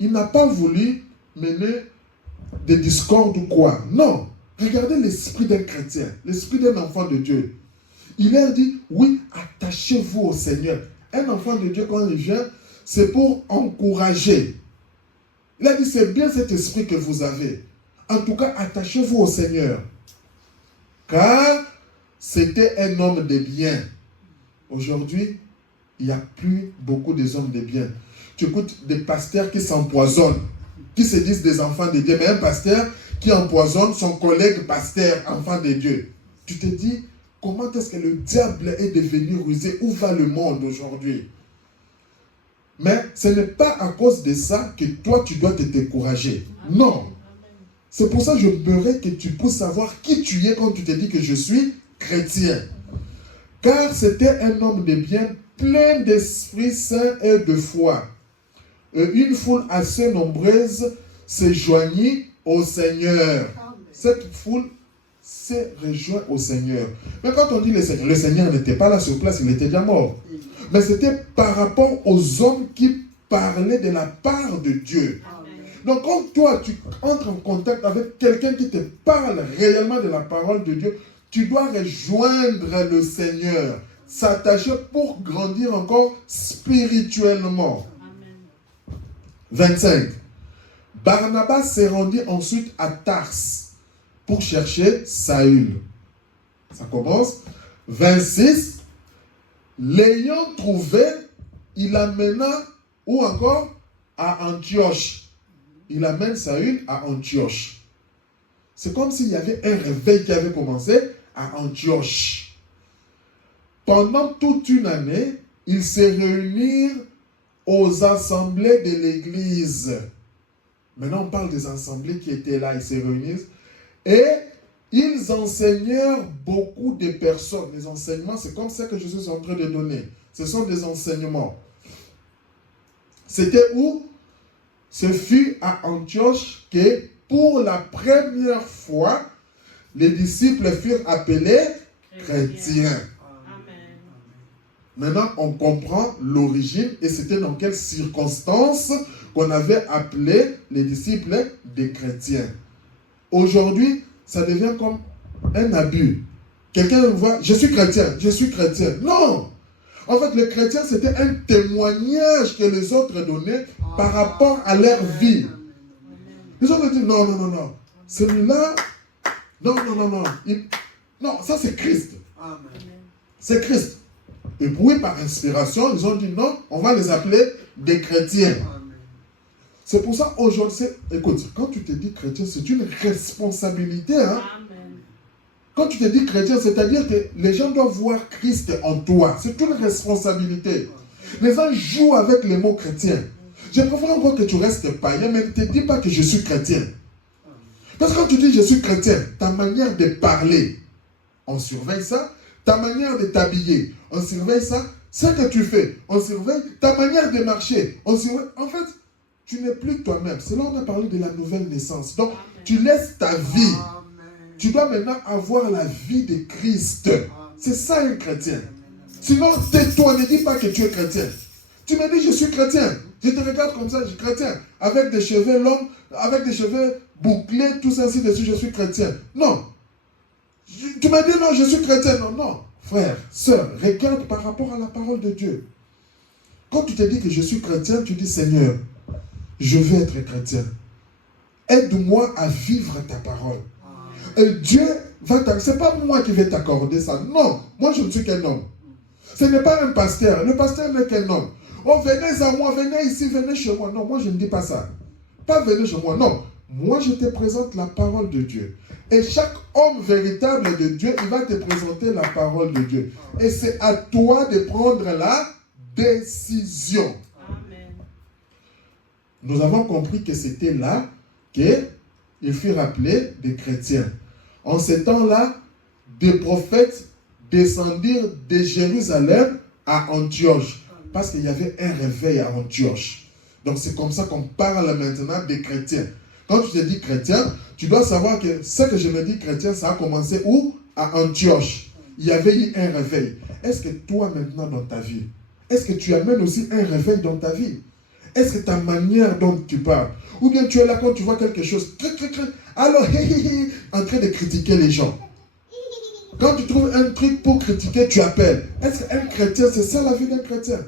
il n'a pas voulu mener des discordes ou quoi. Non. Regardez l'esprit d'un chrétien, l'esprit d'un enfant de Dieu. Il leur dit, oui, attachez-vous au Seigneur. Un enfant de Dieu, quand il vient, c'est pour encourager. Il a dit, c'est bien cet esprit que vous avez. En tout cas, attachez-vous au Seigneur. Car c'était un homme de bien. Aujourd'hui, il n'y a plus beaucoup d'hommes de bien. Tu écoutes des pasteurs qui s'empoisonnent, qui se disent des enfants de Dieu, mais un pasteur qui empoisonne son collègue pasteur, enfant de Dieu. Tu te dis, comment est-ce que le diable est devenu rusé? Où va le monde aujourd'hui? Mais ce n'est pas à cause de ça que toi, tu dois te décourager. Non. C'est pour ça que je voudrais que tu puisses savoir qui tu es quand tu te dis que je suis chrétien. Car c'était un homme de bien, plein d'Esprit Saint et de foi. Et une foule assez nombreuse se joignit au Seigneur. Cette foule s'est rejointe au Seigneur. Mais quand on dit le Seigneur n'était pas là sur place, il était déjà mort. Mais c'était par rapport aux hommes qui parlaient de la part de Dieu. Donc quand toi, tu entres en contact avec quelqu'un qui te parle réellement de la parole de Dieu, tu dois rejoindre le Seigneur, s'attacher pour grandir encore spirituellement. Amen. 25. Barnabas s'est rendu ensuite à Tars pour chercher Saül. Ça commence. 26. L'ayant trouvé, il amena, ou encore, à Antioche. Il amène Saül à Antioche. C'est comme s'il y avait un réveil qui avait commencé à Antioche. Pendant toute une année, ils se réunirent aux assemblées de l'église. Maintenant, on parle des assemblées qui étaient là, ils se réunissent. Et ils enseignèrent beaucoup de personnes. Les enseignements, c'est comme ça que Jésus est en train de donner. Ce sont des enseignements. C'était où? Ce fut à Antioche que, pour la première fois, les disciples furent appelés chrétiens. Amen. Maintenant, on comprend l'origine et c'était dans quelles circonstances qu'on avait appelé les disciples des chrétiens. Aujourd'hui, ça devient comme un abus. Quelqu'un voit, je suis chrétien, je suis chrétien. Non! En fait, le chrétien, c'était un témoignage que les autres donnaient par rapport à leur vie. Les autres disent, non, non, non, non. Celui-là, non, non, non, non. Non, ça c'est Christ. C'est Christ. Et puis, par inspiration, ils ont dit, non, on va les appeler des chrétiens. C'est pour ça, aujourd'hui, écoute, quand tu te dis chrétien, c'est une responsabilité. Hein? Quand tu te dis chrétien, c'est-à-dire que les gens doivent voir Christ en toi. C'est une responsabilité. Les gens jouent avec le mot chrétien. Je préfère encore que tu restes païen, mais ne te dis pas que je suis chrétien. Parce que quand tu dis je suis chrétien, ta manière de parler, on surveille ça. Ta manière de t'habiller, on surveille ça. Ce que tu fais, on surveille. Ta manière de marcher, on surveille. En fait, tu n'es plus toi-même. C'est là on a parlé de la nouvelle naissance. Donc, tu laisses ta vie. Tu dois maintenant avoir la vie de Christ. C'est ça un chrétien. Sinon, tais-toi, ne dis pas que tu es chrétien. Tu me dis, je suis chrétien. Je te regarde comme ça, je suis chrétien. Avec des cheveux longs, avec des cheveux bouclés, tout ça, ainsi de suite, je suis chrétien. Non. Tu me dis, non, je suis chrétien. Non, non. Frère, sœur, regarde par rapport à la parole de Dieu. Quand tu te dis que je suis chrétien, tu dis, Seigneur, je veux être chrétien. Aide-moi à vivre ta parole. Et Dieu Ce n'est pas moi qui vais t'accorder ça. Non, moi je ne suis qu'un homme. Ce n'est pas un pasteur. Le pasteur n'est qu'un homme. Oh, venez à moi, venez ici, venez chez moi. Non, moi je ne dis pas ça. Pas venez chez moi, non. Moi je te présente la parole de Dieu. Et chaque homme véritable de Dieu, il va te présenter la parole de Dieu. Et c'est à toi de prendre la décision. Amen. Nous avons compris que c'était là qu'il fut rappelé des chrétiens. En ces temps-là, des prophètes descendirent de Jérusalem à Antioche. Parce qu'il y avait un réveil à Antioche. Donc c'est comme ça qu'on parle maintenant des chrétiens. Quand tu te dis chrétien, tu dois savoir que ce que je me dis chrétien, ça a commencé où? À Antioche. Il y avait eu un réveil. Est-ce que toi maintenant dans ta vie, est-ce que tu amènes aussi un réveil dans ta vie? Est-ce que ta manière dont tu parles, ou bien tu es là quand tu vois quelque chose, alors en train de critiquer les gens. Quand tu trouves un truc pour critiquer, tu appelles. Est-ce qu'un chrétien, c'est ça la vie d'un chrétien?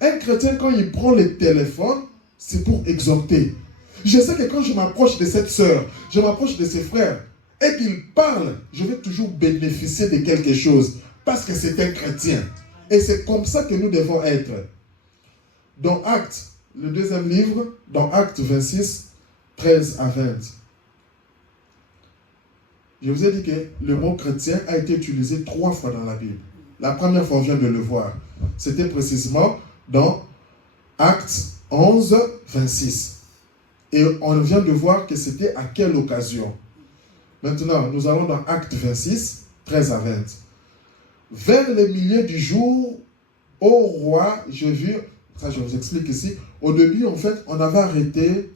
Un chrétien, quand il prend le téléphone, c'est pour exhorter. Je sais que quand je m'approche de cette sœur, je m'approche de ses frères, et qu'il parle, je vais toujours bénéficier de quelque chose, parce que c'est un chrétien. Et c'est comme ça que nous devons être. Dans Actes, le deuxième livre, dans Actes 26, 13 à 20. Je vous ai dit que le mot chrétien a été utilisé 3 fois dans la Bible. La première fois, on vient de le voir. C'était précisément dans Actes 11, 26. Et on vient de voir que c'était à quelle occasion. Maintenant, nous allons dans Actes 26, 13 à 20. Vers le milieu du jour, ô roi, je vis... Ça, je vous explique ici. Au début, en fait, on avait arrêté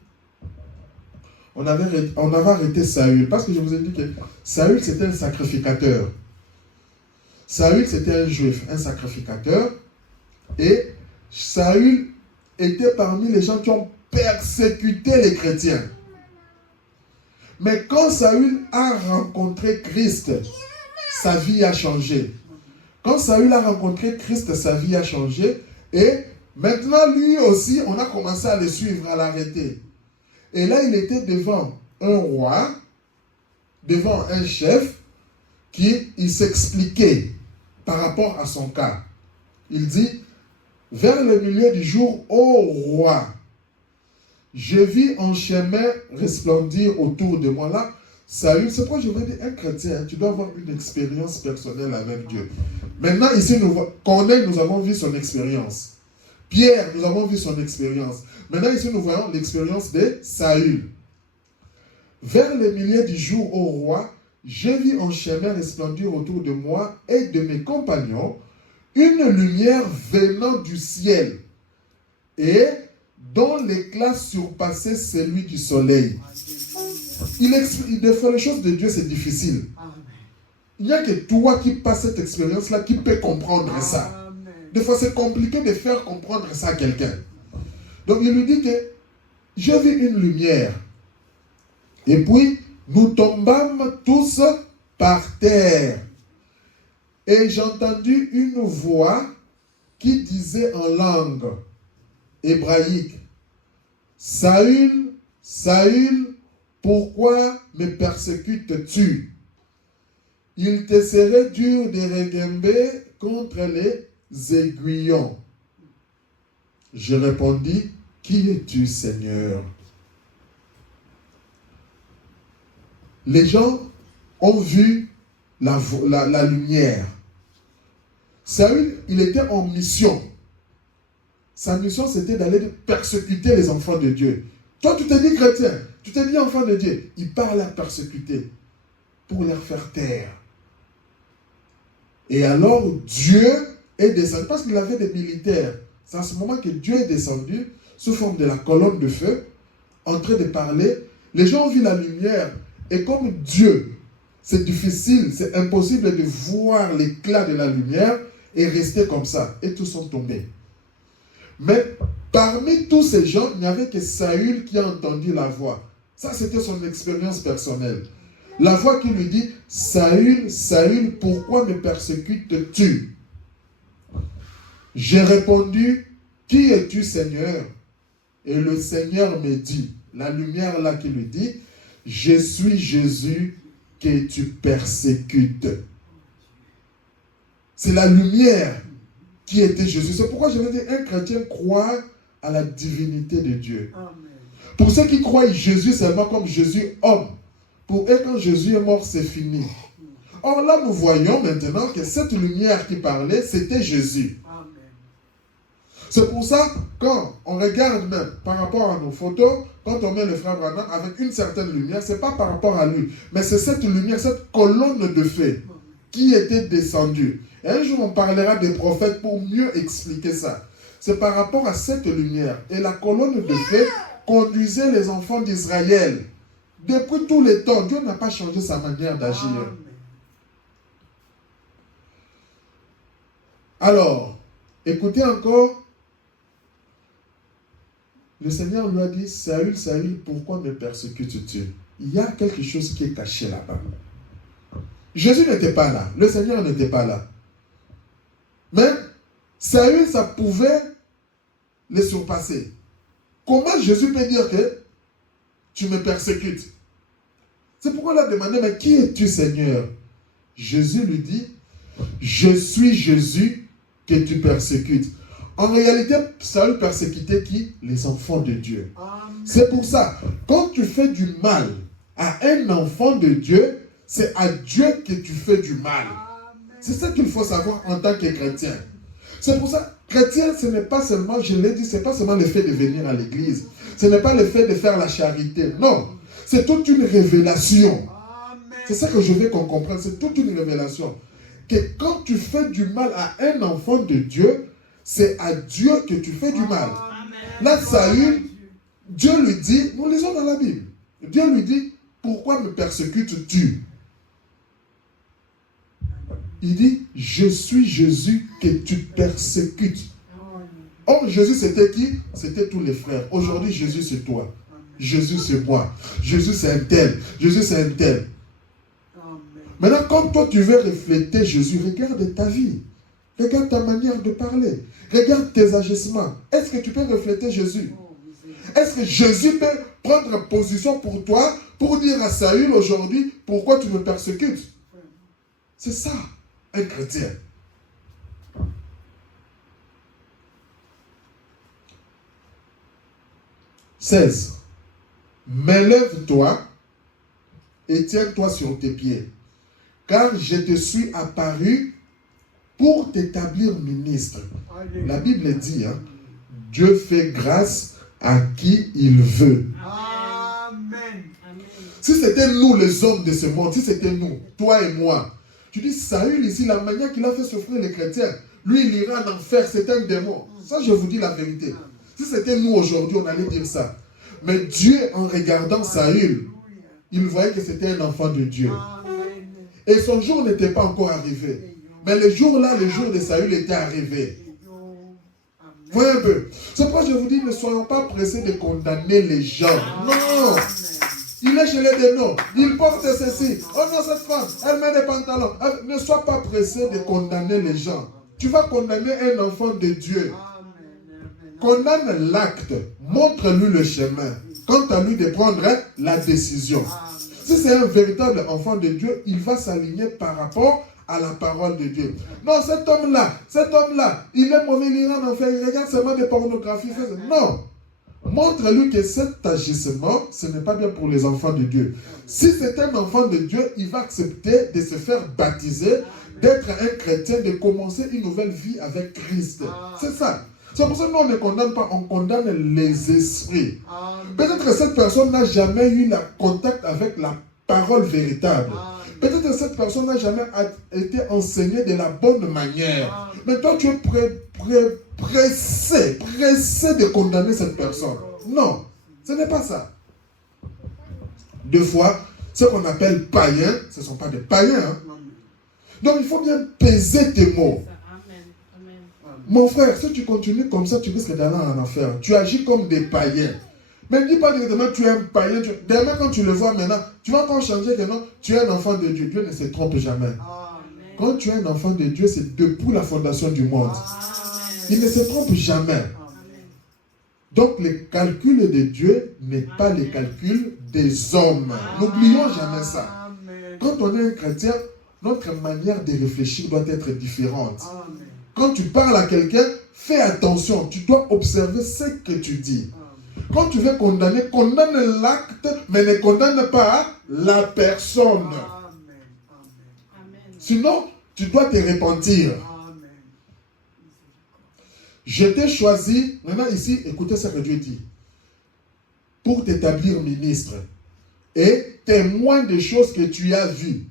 Saül. Parce que je vous ai dit que Saül, c'était un sacrificateur. Saül, c'était un juif, un sacrificateur. Et Saül était parmi les gens qui ont persécuté les chrétiens. Mais quand Saül a rencontré Christ, sa vie a changé. Quand Saül a rencontré Christ, sa vie a changé. Et maintenant, lui aussi, on a commencé à le suivre, à l'arrêter. Et là, il était devant un roi, devant un chef, il s'expliquait par rapport à son cas. Il dit, vers le milieu du jour, ô roi, je vis un chemin resplendir autour de moi. Là, Saül, c'est pourquoi je veux dire, un chrétien, tu dois avoir une expérience personnelle avec Dieu. Maintenant, ici, Corneille, nous avons vu son expérience. Pierre, nous avons vu son expérience. Maintenant, ici, nous voyons l'expérience de Saül. Vers le milieu du jour, ô roi, je vis un chemin resplendir autour de moi et de mes compagnons, une lumière venant du ciel, et dont l'éclat surpassait celui du soleil. Des fois, les choses de Dieu, c'est difficile. Il n'y a que toi qui passes cette expérience-là qui peut comprendre ça. Des fois, c'est compliqué de faire comprendre ça à quelqu'un. Donc, il lui dit que je vis une lumière. Et puis, nous tombâmes tous par terre. Et j'ai entendu une voix qui disait en langue hébraïque, Saül, Saül, pourquoi me persécutes-tu? Il te serait dur de reguember contre les aiguillons. Je répondis, qui es-tu, Seigneur? Les gens ont vu la lumière. Saül, il était en mission. Sa mission, c'était d'aller persécuter les enfants de Dieu. Toi, tu te dis chrétien, tu te dis enfant de Dieu. Il parle à persécuter pour leur faire taire. Et alors, Dieu est descendu, parce qu'il avait des militaires. C'est à ce moment que Dieu est descendu, sous forme de la colonne de feu, en train de parler. Les gens ont vu la lumière. Et comme Dieu, c'est difficile, c'est impossible de voir l'éclat de la lumière et rester comme ça. Et tous sont tombés. Mais parmi tous ces gens, il n'y avait que Saül qui a entendu la voix. Ça, c'était son expérience personnelle. La voix qui lui dit, Saül, Saül, pourquoi me persécutes-tu? J'ai répondu, qui es-tu, Seigneur? Et le Seigneur me dit, la lumière là qui lui dit, je suis Jésus que tu persécutes. C'est la lumière qui était Jésus. C'est pourquoi je veux dire, un chrétien croit à la divinité de Dieu. Amen. Pour ceux qui croient Jésus seulement comme Jésus homme, pour eux, quand Jésus est mort, c'est fini. Or là, nous voyons maintenant que cette lumière qui parlait, c'était Jésus. Amen. C'est pour ça, quand on regarde même par rapport à nos photos, quand on met le frère Branham avec une certaine lumière, ce n'est pas par rapport à lui, mais c'est cette lumière, cette colonne de feu qui était descendue. Et un jour, on parlera des prophètes pour mieux expliquer ça. C'est par rapport à cette lumière. Et la colonne de feu conduisait les enfants d'Israël. Depuis tous les temps, Dieu n'a pas changé sa manière d'agir. Alors, écoutez encore. Le Seigneur lui a dit, Saül, Saül, pourquoi me persécutes-tu? Il y a quelque chose qui est caché là-bas. Jésus n'était pas là. Le Seigneur n'était pas là. Mais Saül, ça pouvait les surpasser. Comment Jésus peut dire que tu me persécutes? C'est pourquoi il a demandé, mais qui es-tu, Seigneur? Jésus lui dit, je suis Jésus que tu persécutes. En réalité, Saül persécutait qui? Les enfants de Dieu. C'est pour ça, quand tu fais du mal à un enfant de Dieu, c'est à Dieu que tu fais du mal. C'est ça qu'il faut savoir en tant que chrétien. C'est pour ça, chrétien, ce n'est pas seulement, je l'ai dit, ce n'est pas seulement le fait de venir à l'église. Ce n'est pas le fait de faire la charité. Non, c'est toute une révélation. C'est ça que je veux qu'on comprenne, c'est toute une révélation. Que quand tu fais du mal à un enfant de Dieu, c'est à Dieu que tu fais du mal. Là, Saül, Dieu lui dit, nous lisons dans la Bible, Dieu lui dit, pourquoi me persécutes-tu? Il dit, je suis Jésus que tu persécutes. Or, Jésus, c'était qui? C'était tous les frères. Aujourd'hui, Jésus, c'est toi. Jésus, c'est moi. Jésus, c'est un tel. Jésus, c'est un tel. Maintenant, quand toi, tu veux refléter Jésus, regarde ta vie. Regarde ta manière de parler. Regarde tes agissements. Est-ce que tu peux refléter Jésus? Est-ce que Jésus peut prendre position pour toi, pour dire à Saül aujourd'hui, pourquoi tu me persécutes? C'est ça, un chrétien. « 16. Mais lève-toi et tiens-toi sur tes pieds, car je te suis apparu pour t'établir ministre. » La Bible dit, hein, Dieu fait grâce à qui il veut. Amen. Si c'était nous les hommes de ce monde, si c'était nous, toi et moi, tu dis Saül ici, la manière qu'il a fait souffrir les chrétiens, lui il ira en enfer, c'est un démon. Ça je vous dis la vérité. Si c'était nous aujourd'hui, on allait dire ça. Mais Dieu, en regardant Saül, il voyait que c'était un enfant de Dieu. Et son jour n'était pas encore arrivé. Mais le jour là, le jour de Saül était arrivé. Voyez un peu. C'est pourquoi je vous dis, ne soyons pas pressés de condamner les gens. Non. Il est chez les démons. Il porte ceci. Oh non, cette femme, elle met des pantalons. Ne sois pas pressé de condamner les gens. Tu vas condamner un enfant de Dieu. Condamne l'acte. Montre-lui le chemin. Quant à lui de prendre la décision. Si c'est un véritable enfant de Dieu, il va s'aligner par rapport à la parole de Dieu. Non, cet homme-là, il est mauvais, il ira en enfer, il regarde seulement des pornographies. Non. Montre-lui que cet agissement, ce n'est pas bien pour les enfants de Dieu. Si c'est un enfant de Dieu, il va accepter de se faire baptiser, d'être un chrétien, de commencer une nouvelle vie avec Christ. C'est ça. C'est pour ça que nous, on ne condamne pas, on condamne les esprits. Peut-être que cette personne n'a jamais eu le contact avec la parole véritable. Peut-être que cette personne n'a jamais été enseignée de la bonne manière. Mais toi, tu es pressé de condamner cette personne. Non, ce n'est pas ça. Deux fois, ce qu'on appelle païens, ce ne sont pas des païens. Hein? Donc, il faut bien peser tes mots. Mon frère, si tu continues comme ça, tu risques d'aller en enfer. Tu agis comme des païens. Mais ne dis pas directement tu es un païen. Demain, quand tu le vois maintenant, tu vas encore changer que non, tu es un enfant de Dieu. Dieu ne se trompe jamais. Amen. Quand tu es un enfant de Dieu, c'est depuis la fondation du monde. Amen. Il ne se trompe jamais. Amen. Donc, les calculs de Dieu n'est pas les calculs des hommes. N'oublions jamais ça. Amen. Quand on est un chrétien, notre manière de réfléchir doit être différente. Amen. Quand tu parles à quelqu'un, fais attention. Tu dois observer ce que tu dis. Amen. Quand tu veux condamner, condamne l'acte, mais ne condamne pas la personne. Amen. Amen. Sinon, tu dois te repentir. Amen. Je t'ai choisi, maintenant ici, écoutez ce que Dieu dit, pour t'établir ministre et témoin des choses que tu as vues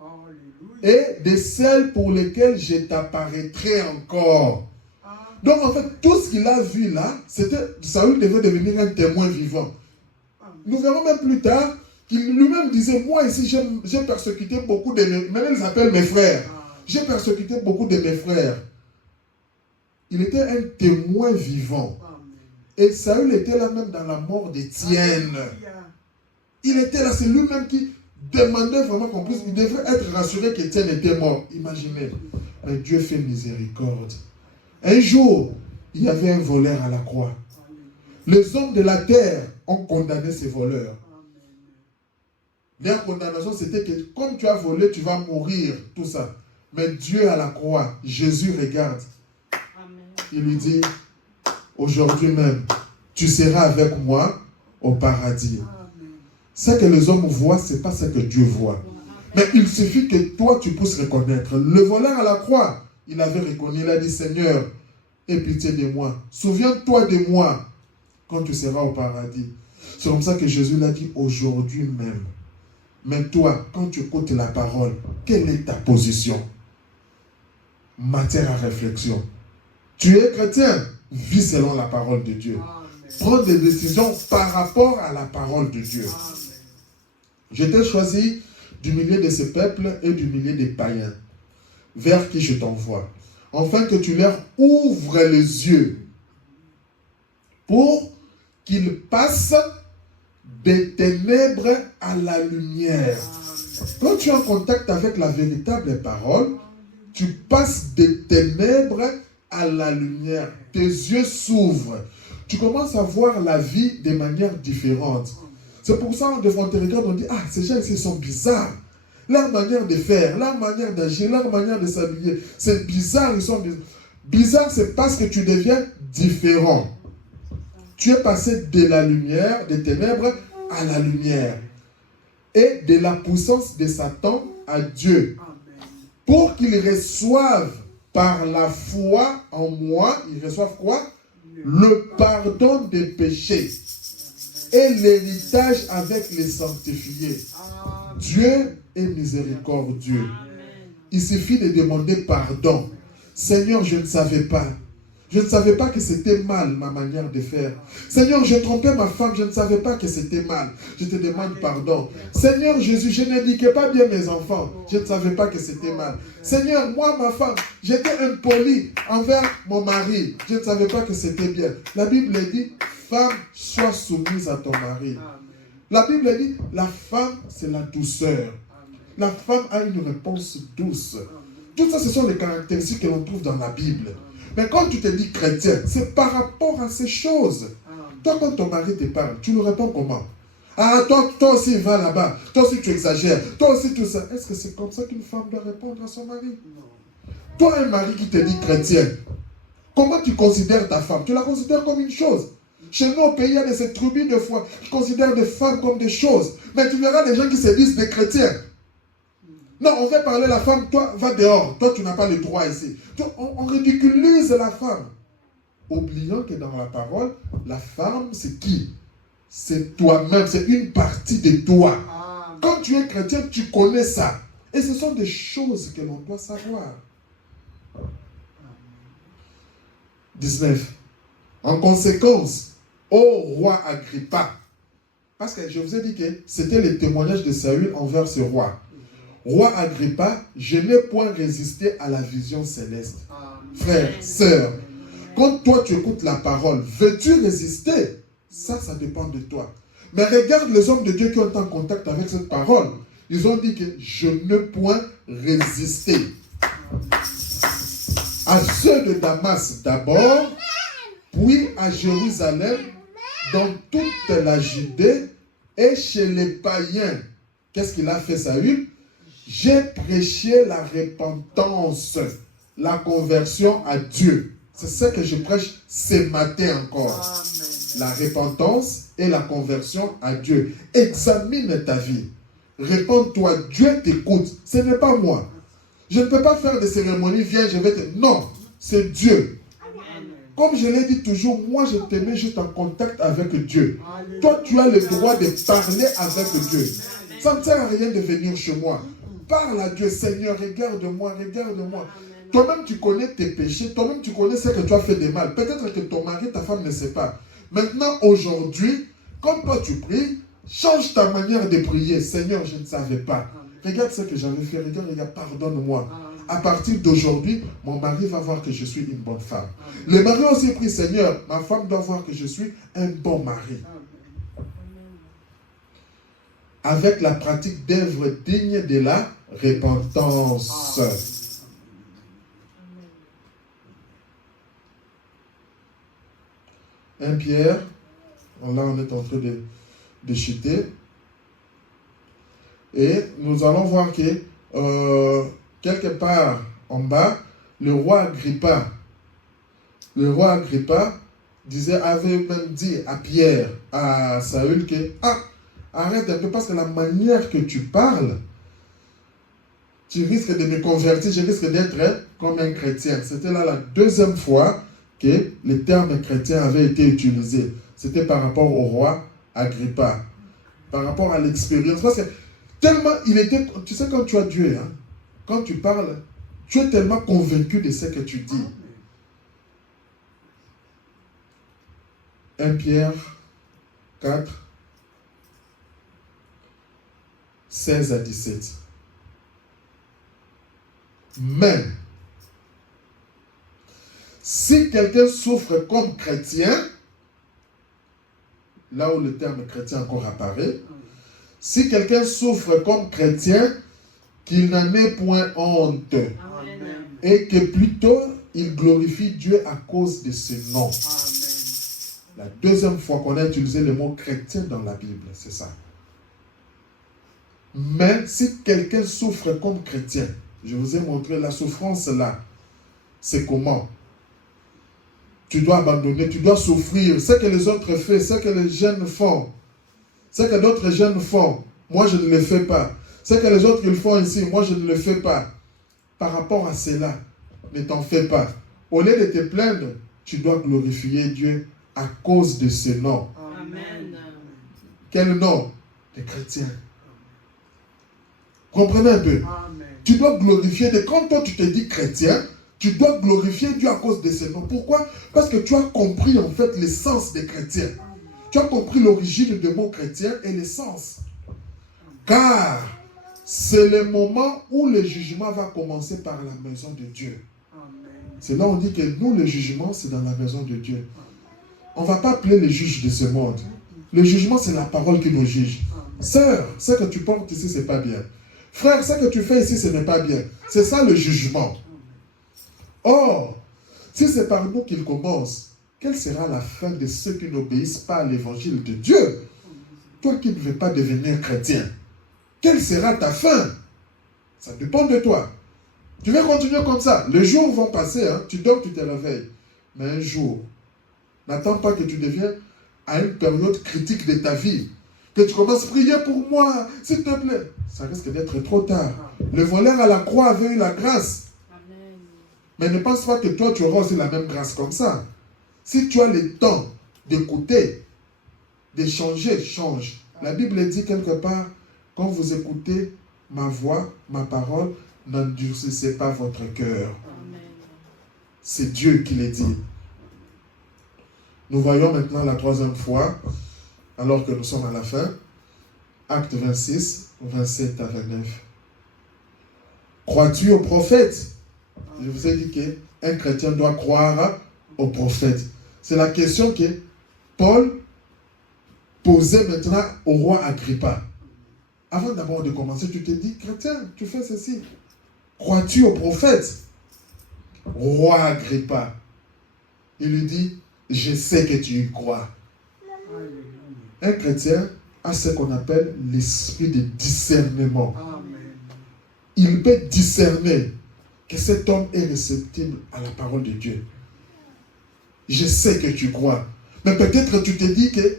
Alléluia. et de celles pour lesquelles je t'apparaîtrai encore. Donc en fait, tout ce qu'il a vu là, c'était Saül devait devenir un témoin vivant. Nous verrons même plus tard qu'il lui-même disait, moi ici j'ai persécuté beaucoup de mes... Maintenant ils s'appellent mes frères. J'ai persécuté beaucoup de mes frères. Il était un témoin vivant. Et Saül était là même dans la mort d'Étienne. Il était là, c'est lui-même qui demandait vraiment qu'on puisse... Il devait être rassuré qu'Étienne était mort. Imaginez. Mais Dieu fait miséricorde. Un jour, il y avait un voleur à la croix. Les hommes de la terre ont condamné ces voleurs. Leur condamnation, c'était que comme tu as volé, tu vas mourir, tout ça. Mais Dieu à la croix, Jésus regarde. Il lui dit, aujourd'hui même, tu seras avec moi au paradis. Ce que les hommes voient, ce n'est pas ce que Dieu voit. Mais il suffit que toi, tu puisses reconnaître. Le voleur à la croix, il avait reconnu, il a dit, Seigneur, aie pitié de moi. Souviens-toi de moi quand tu seras au paradis. C'est comme ça que Jésus l'a dit aujourd'hui même. Mais toi, quand tu écoutes la parole, quelle est ta position? Matière à réflexion. Tu es chrétien, vis selon la parole de Dieu. Prends des décisions par rapport à la parole de Dieu. Je t'ai choisi du milieu de ce peuple et du milieu des païens, vers qui je t'envoie, afin que tu leur ouvres les yeux, pour qu'ils passent des ténèbres à la lumière. Quand tu es en contact avec la véritable parole, tu passes des ténèbres à la lumière. Tes yeux s'ouvrent. Tu commences à voir la vie de manière différente. C'est pour ça devant tes regards, on dit, ah, ces gens ici sont bizarres. Leur manière de faire, leur manière d'agir, leur manière de s'habiller, c'est bizarre, ils sont bizarres. Bizarre, c'est parce que tu deviens différent. Tu es passé de la lumière, des ténèbres, à la lumière. Et de la puissance de Satan à Dieu. Pour qu'ils reçoivent par la foi en moi, ils reçoivent quoi? Le pardon des péchés et l'héritage avec les sanctifiés. Dieu est miséricordieux. Il suffit de demander pardon. Seigneur, je ne savais pas. Je ne savais pas que c'était mal ma manière de faire. Seigneur, j'ai trompé ma femme, je ne savais pas que c'était mal. Je te demande pardon. Seigneur Jésus, je n'éduquais pas bien mes enfants. Je ne savais pas que c'était mal. Seigneur, moi, ma femme, j'étais impoli envers mon mari. Je ne savais pas que c'était bien. La Bible dit, femme, sois soumise à ton mari. La Bible dit, la femme, c'est la douceur. La femme a une réponse douce. Tout ça, ce sont les caractéristiques que l'on trouve dans la Bible. Mais quand tu te dis chrétien, c'est par rapport à ces choses. Toi, quand ton mari te parle, tu lui réponds comment? Ah, toi aussi, va là-bas. Toi aussi, tu exagères. Toi aussi, tout ça. Est-ce que c'est comme ça qu'une femme doit répondre à son mari? Non. Toi, un mari qui te dit chrétien, comment tu considères ta femme? Tu la considères comme une chose. Chez nous, au pays, il y a de ces tribus de foi qui considèrent des femmes comme des choses. Mais tu verras des gens qui se disent des chrétiens. Non, on veut parler à la femme, toi, va dehors. Toi, tu n'as pas le droit ici. On ridiculise la femme. Oublions que dans la parole, la femme, c'est qui? C'est toi-même, c'est une partie de toi. Quand tu es chrétien, tu connais ça. Et ce sont des choses que l'on doit savoir. 19. En conséquence, ô roi Agrippa, parce que je vous ai dit que c'était le témoignage de Saül envers ce roi. Roi Agrippa, je n'ai point résisté à la vision céleste. Frère, sœur, quand toi tu écoutes la parole, veux-tu résister? Ça dépend de toi. Mais regarde les hommes de Dieu qui ont été en contact avec cette parole. Ils ont dit que je n'ai point résisté. À ceux de Damas d'abord, puis à Jérusalem, dans toute la Judée et chez les païens Qu'est-ce qu'il a fait Saül? J'ai prêché la repentance, la conversion à Dieu. C'est ça que je prêche ce matin encore. La repentance et la conversion à Dieu. Examine ta vie. Réponds-toi, Dieu t'écoute. Ce n'est pas moi. Je ne peux pas faire des cérémonies, viens, je vais te... Non, c'est Dieu. Comme je l'ai dit toujours, moi je te mets juste en contact avec Dieu. Toi, tu as le droit de parler avec Dieu. Ça ne sert à rien de venir chez moi. Parle à Dieu, Seigneur, regarde-moi, regarde-moi. Toi-même, tu connais tes péchés, toi-même, tu connais ce que tu as fait de mal. Peut-être que ton mari, ta femme ne sait pas. Maintenant, aujourd'hui, comme toi tu pries, change ta manière de prier. Seigneur, je ne savais pas. Regarde ce que j'avais fait, regarde, pardonne-moi. À partir d'aujourd'hui, mon mari va voir que je suis une bonne femme. Le mari aussi prie, Seigneur, ma femme doit voir que je suis un bon mari. Avec la pratique d'œuvres dignes de la repentance. 1 Pierre, là on est en train de chuter. Et nous allons voir que quelque part en bas, le roi Agrippa avait même dit à Pierre, à Saül que arrête un peu parce que la manière que tu parles, tu risques de me convertir, je risque d'être comme un chrétien. C'était là la deuxième fois que le terme chrétien avait été utilisé. C'était par rapport au roi Agrippa, par rapport à l'expérience. Parce que tellement il était, tu sais quand tu as Dieu, hein, quand tu parles, tu es tellement convaincu de ce que tu dis. 1 Pierre 4, 16 à 17. Mais, si quelqu'un souffre comme chrétien, là où le terme chrétien encore apparaît, si quelqu'un souffre comme chrétien, qu'il n'en ait point honte. Amen. Et que plutôt il glorifie Dieu à cause de ce nom. Amen. La deuxième fois qu'on a utilisé le mot chrétien dans la Bible, c'est ça. Mais si quelqu'un souffre comme chrétien, je vous ai montré la souffrance là, c'est comment? Tu dois abandonner, tu dois souffrir. Ce que les autres font, ce que les jeunes font, ce que d'autres jeunes font, moi je ne le fais pas. Ce que les autres ils font ici, moi je ne le fais pas. Par rapport à cela, ne t'en fais pas. Au lieu de te plaindre, tu dois glorifier Dieu à cause de ce nom. Amen. Quel nom? Les chrétiens. Comprenez un peu? Amen. Tu dois glorifier Dieu. Quand toi tu te dis chrétien, tu dois glorifier Dieu à cause de ce nom. Pourquoi? Parce que tu as compris en fait l'essence des chrétiens. Tu as compris l'origine du mot chrétien et l'essence. Car c'est le moment où le jugement va commencer par la maison de Dieu. C'est là où on dit que nous, le jugement, c'est dans la maison de Dieu. On ne va pas appeler les juges de ce monde. Le jugement, c'est la parole qui nous juge. Sœur, ce que tu portes ici, ce n'est pas bien. Frère, ce que tu fais ici, ce n'est pas bien. C'est ça le jugement. Or, si c'est par nous qu'il commence, quelle sera la fin de ceux qui n'obéissent pas à l'évangile de Dieu? Toi qui ne veux pas devenir chrétien, quelle sera ta fin? Ça dépend de toi. Tu veux continuer comme ça? Les jours vont passer, hein? Tu dors, tu te réveilles. Mais un jour, n'attends pas que tu deviennes à une période critique de ta vie. Que tu commences à prier pour moi, s'il te plaît. Ça risque d'être trop tard. Le voleur à la croix avait eu la grâce. Amen. Mais ne pense pas que toi, tu auras aussi la même grâce comme ça. Si tu as le temps d'écouter, de changer, change. La Bible dit quelque part, quand vous écoutez ma voix, ma parole, n'endurcissez pas votre cœur. C'est Dieu qui le dit. Nous voyons maintenant la troisième fois, alors que nous sommes à la fin, Acte 26, 27 à 29. Crois-tu au prophète? Je vous ai dit qu'un chrétien doit croire au prophète. C'est la question que Paul posait maintenant au roi Agrippa. Avant d'abord de commencer, tu te dis, chrétien, tu fais ceci. Crois-tu au prophète? Roi Agrippa. Il lui dit, je sais que tu y crois. Un chrétien a ce qu'on appelle l'esprit de discernement. Amen. Il peut discerner que cet homme est réceptible à la parole de Dieu. Je sais que tu crois. Mais peut-être tu te dis que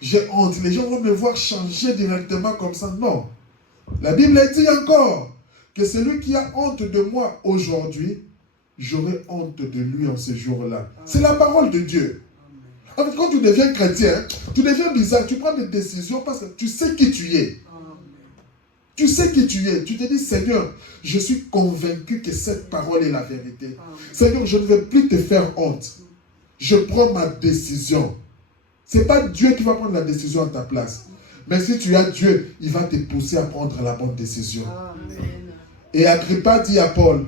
j'ai honte. Les gens vont me voir changer directement comme ça. Non. La Bible dit encore que celui qui a honte de moi aujourd'hui, j'aurai honte de lui en ce jour-là. C'est la parole de Dieu. En fait, quand tu deviens chrétien, tu deviens bizarre. Tu prends des décisions parce que tu sais qui tu es. Tu sais qui tu es. Tu te dis, Seigneur, je suis convaincu que cette parole est la vérité. Seigneur, je ne veux plus te faire honte. Je prends ma décision. Ce n'est pas Dieu qui va prendre la décision à ta place. Mais si tu as Dieu, il va te pousser à prendre la bonne décision. Amen. Et Agrippa dit à Paul,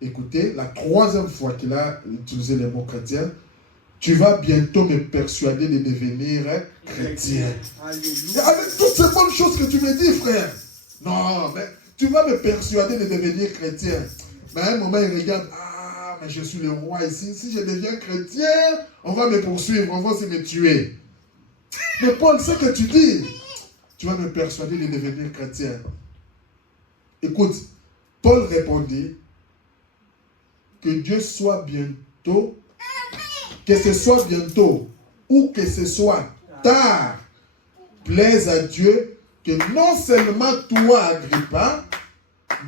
écoutez, la troisième fois qu'il a utilisé le mot chrétien, tu vas bientôt me persuader de devenir chrétien. Et avec toutes ces bonnes choses que tu me dis, frère, non, mais tu vas me persuader de devenir chrétien. Mais à un moment, il regarde, ah, mais je suis le roi ici. Si je deviens chrétien, on va me poursuivre, on va aussi me tuer. Mais Paul, ce que tu dis, tu vas me persuader de devenir chrétien. Écoute, Paul répondit, que Dieu soit bientôt, que ce soit bientôt ou que ce soit tard, plaise à Dieu que non seulement toi, Agrippa,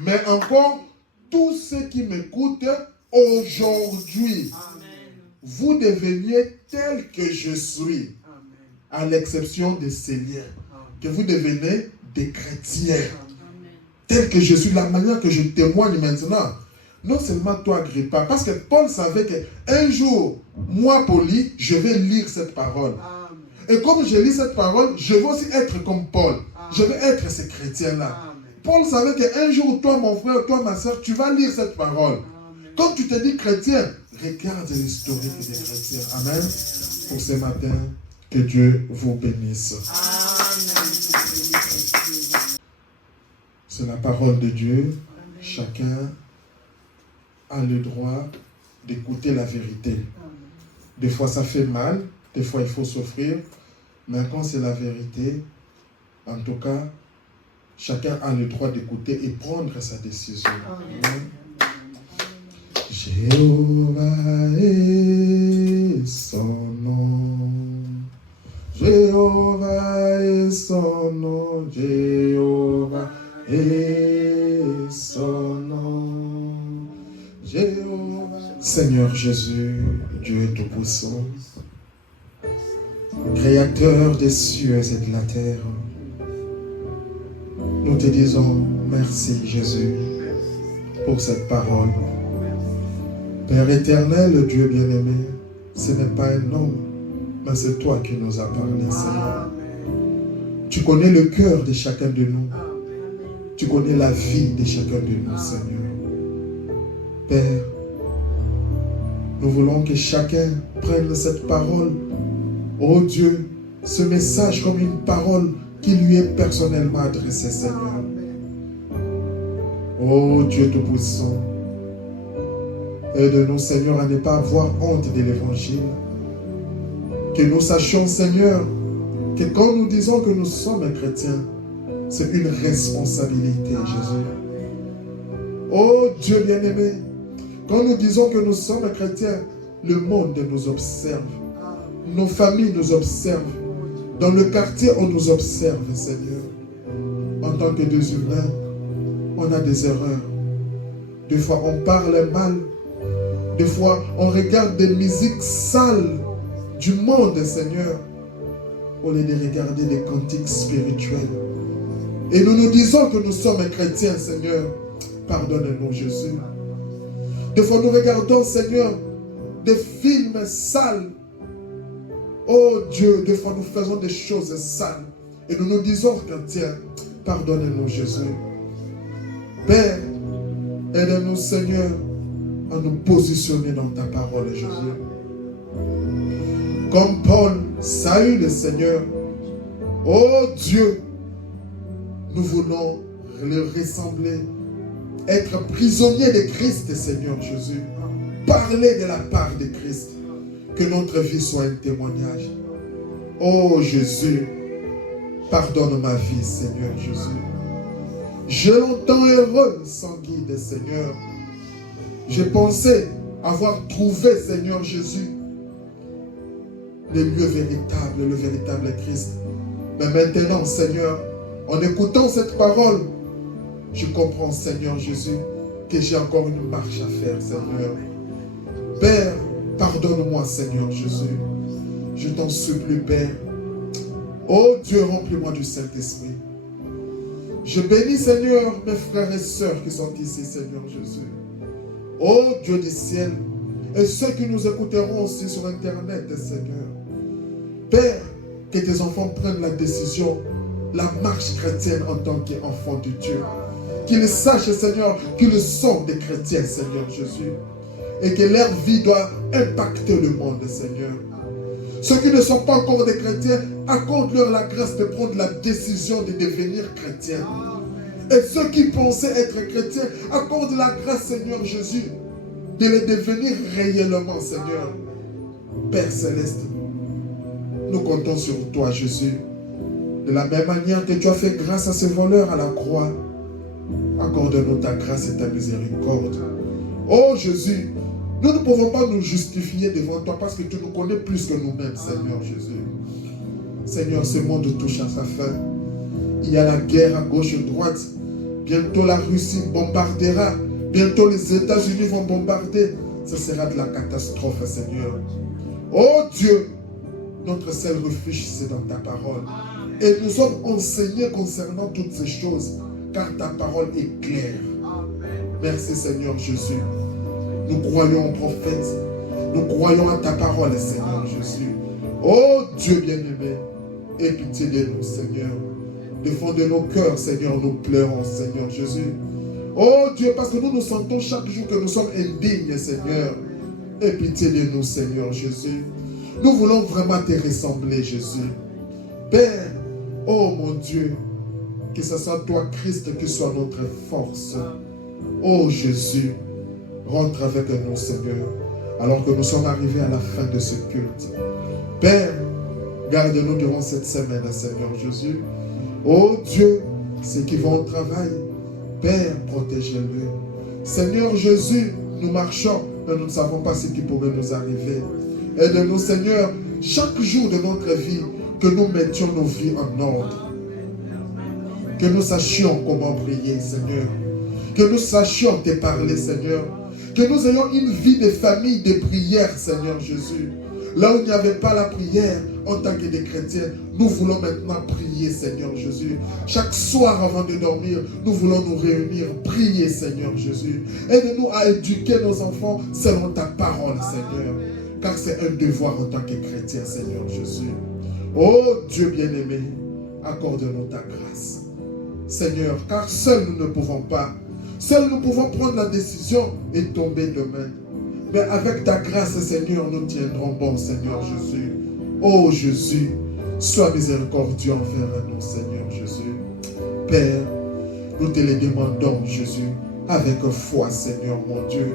mais encore tous ceux qui m'écoutent aujourd'hui, vous deveniez tel que je suis, à l'exception des Seigneurs, que vous devenez des chrétiens, tel que je suis, la manière que je témoigne maintenant. Non seulement toi, Agrippa, parce que Paul savait qu'un jour, moi, Pauli, je vais lire cette parole. Amen. Et comme je lis cette parole, je vais aussi être comme Paul. Amen. Je vais être ce chrétien-là. Amen. Paul savait qu'un jour, toi, mon frère, toi, ma soeur, tu vas lire cette parole. Amen. Quand tu te dis chrétien, regarde l'historique des chrétiens. Amen. Pour ce matin, que Dieu vous bénisse. Amen. C'est la parole de Dieu. Amen. Chacun a le droit d'écouter la vérité. Des fois ça fait mal, des fois il faut souffrir, mais quand c'est la vérité, en tout cas, chacun a le droit d'écouter et prendre sa décision. Amen. Jéhovah est son nom. Jéhovah est son nom. Jéhovah est son nom. Jéhovah. Seigneur Jésus, Dieu Tout-Puissant, Créateur des cieux et de la terre, nous te disons merci Jésus pour cette parole. Père éternel, Dieu bien-aimé, ce n'est pas un homme, mais c'est toi qui nous as parlé, Seigneur. Tu connais le cœur de chacun de nous. Tu connais la vie de chacun de nous, Seigneur. Père, nous voulons que chacun prenne cette parole, oh Dieu, ce message comme une parole qui lui est personnellement adressée, Seigneur. Oh Dieu Tout-Puissant, aide-nous, Seigneur, à ne pas avoir honte de l'Évangile. Que nous sachions, Seigneur, que quand nous disons que nous sommes chrétiens, c'est une responsabilité, Jésus. Oh Dieu bien-aimé, quand nous disons que nous sommes chrétiens, le monde nous observe. Nos familles nous observent. Dans le quartier, on nous observe, Seigneur. En tant que des humains, on a des erreurs. Des fois, on parle mal. Des fois, on regarde des musiques sales du monde, Seigneur, au lieu de regarder des cantiques spirituels. Et nous nous disons que nous sommes chrétiens, Seigneur. Pardonne-nous, Jésus. Des fois, nous regardons, Seigneur, des films sales. Oh Dieu, des fois, nous faisons des choses sales. Et nous nous disons, chrétiens, pardonne-nous, Jésus. Père, aide-nous, Seigneur, à nous positionner dans ta parole, Jésus. Comme Paul, Saül, Seigneur. Oh Dieu, nous voulons le ressembler. Être prisonnier de Christ, Seigneur Jésus. Parler de la part de Christ. Que notre vie soit un témoignage. Oh Jésus, pardonne ma vie, Seigneur Jésus. J'ai longtemps heureux sans guide, Seigneur. J'ai pensé avoir trouvé, Seigneur Jésus, le lieu véritable, le véritable Christ. Mais maintenant, Seigneur, en écoutant cette parole, je comprends, Seigneur Jésus, que j'ai encore une marche à faire, Seigneur. Père, pardonne-moi, Seigneur Jésus. Je t'en supplie, Père. Oh Dieu, remplis-moi du Saint-Esprit. Je bénis, Seigneur, mes frères et sœurs qui sont ici, Seigneur Jésus. Oh Dieu du ciel, et ceux qui nous écouteront aussi sur Internet, Seigneur. Père, que tes enfants prennent la décision, la marche chrétienne en tant qu'enfants de Dieu. Qu'ils sachent, Seigneur, qu'ils sont des chrétiens, Seigneur Jésus. Et que leur vie doit impacter le monde, Seigneur. Ceux qui ne sont pas encore des chrétiens, accorde-leur la grâce de prendre la décision de devenir chrétiens. Et ceux qui pensaient être chrétiens, accorde la grâce, Seigneur Jésus, de les devenir réellement, Seigneur. Père Céleste, nous comptons sur toi, Jésus. De la même manière que tu as fait grâce à ces voleurs à la croix, accorde-nous ta grâce et ta miséricorde. Oh Jésus, nous ne pouvons pas nous justifier devant toi parce que tu nous connais plus que nous-mêmes, Seigneur Jésus. Seigneur, ce monde touche à sa fin. Il y a la guerre à gauche et à droite. Bientôt la Russie bombardera. Bientôt les États-Unis vont bombarder. Ce sera de la catastrophe, Seigneur. Oh Dieu, notre seul refuge, c'est dans ta parole. Et nous sommes enseignés concernant toutes ces choses, car ta parole est claire. Merci, Seigneur Jésus. Nous croyons au prophète. Nous croyons à ta parole, Seigneur Jésus. Oh Dieu bien-aimé, aie pitié de nous, Seigneur. Défendez nos cœurs, Seigneur, nous pleurons, Seigneur Jésus. Oh Dieu, parce que nous nous sentons chaque jour que nous sommes indignes, Seigneur. Aie pitié de nous, Seigneur Jésus. Nous voulons vraiment te ressembler, Jésus. Père, oh mon Dieu, que ce soit toi, Christ, qui soit notre force. Oh Jésus, rentre avec nous, Seigneur, alors que nous sommes arrivés à la fin de ce culte. Père, garde-nous durant cette semaine, Seigneur Jésus. Oh Dieu, ceux qui vont au travail, Père, protège-le. Seigneur Jésus, nous marchons, mais nous ne savons pas ce qui pourrait nous arriver. Aide-nous, Seigneur, chaque jour de notre vie, que nous mettions nos vies en ordre. Que nous sachions comment prier, Seigneur. Que nous sachions te parler, Seigneur. Que nous ayons une vie de famille, de prière, Seigneur Jésus. Là où il n'y avait pas la prière, en tant que des chrétiens, nous voulons maintenant prier, Seigneur Jésus. Chaque soir avant de dormir, nous voulons nous réunir, prier, Seigneur Jésus. Aide-nous à éduquer nos enfants selon ta parole, Seigneur. Car c'est un devoir en tant que chrétien, Seigneur Jésus. Oh Dieu bien-aimé, accorde-nous ta grâce. Seigneur, car seuls nous ne pouvons pas. Seuls nous pouvons prendre la décision et tomber demain. Mais avec ta grâce, Seigneur, nous tiendrons bon, Seigneur Jésus. Oh Jésus, sois miséricordieux envers nous, Seigneur Jésus. Père, nous te le demandons, Jésus, avec foi, Seigneur, mon Dieu.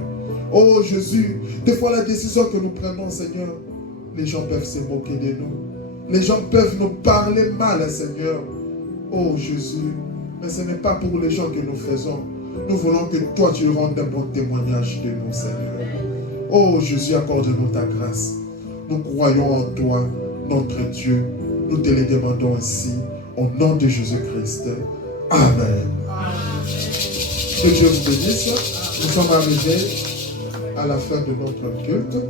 Oh Jésus, des fois la décision que nous prenons, Seigneur, les gens peuvent se moquer de nous. Les gens peuvent nous parler mal, Seigneur. Oh Jésus, mais ce n'est pas pour les gens que nous faisons. Nous voulons que toi, tu rendes un bon témoignage de nous, Seigneur. Oh Jésus, accorde-nous ta grâce. Nous croyons en toi, notre Dieu. Nous te le demandons ainsi, au nom de Jésus-Christ. Amen. Que Dieu vous bénisse. Nous sommes arrivés à la fin de notre culte.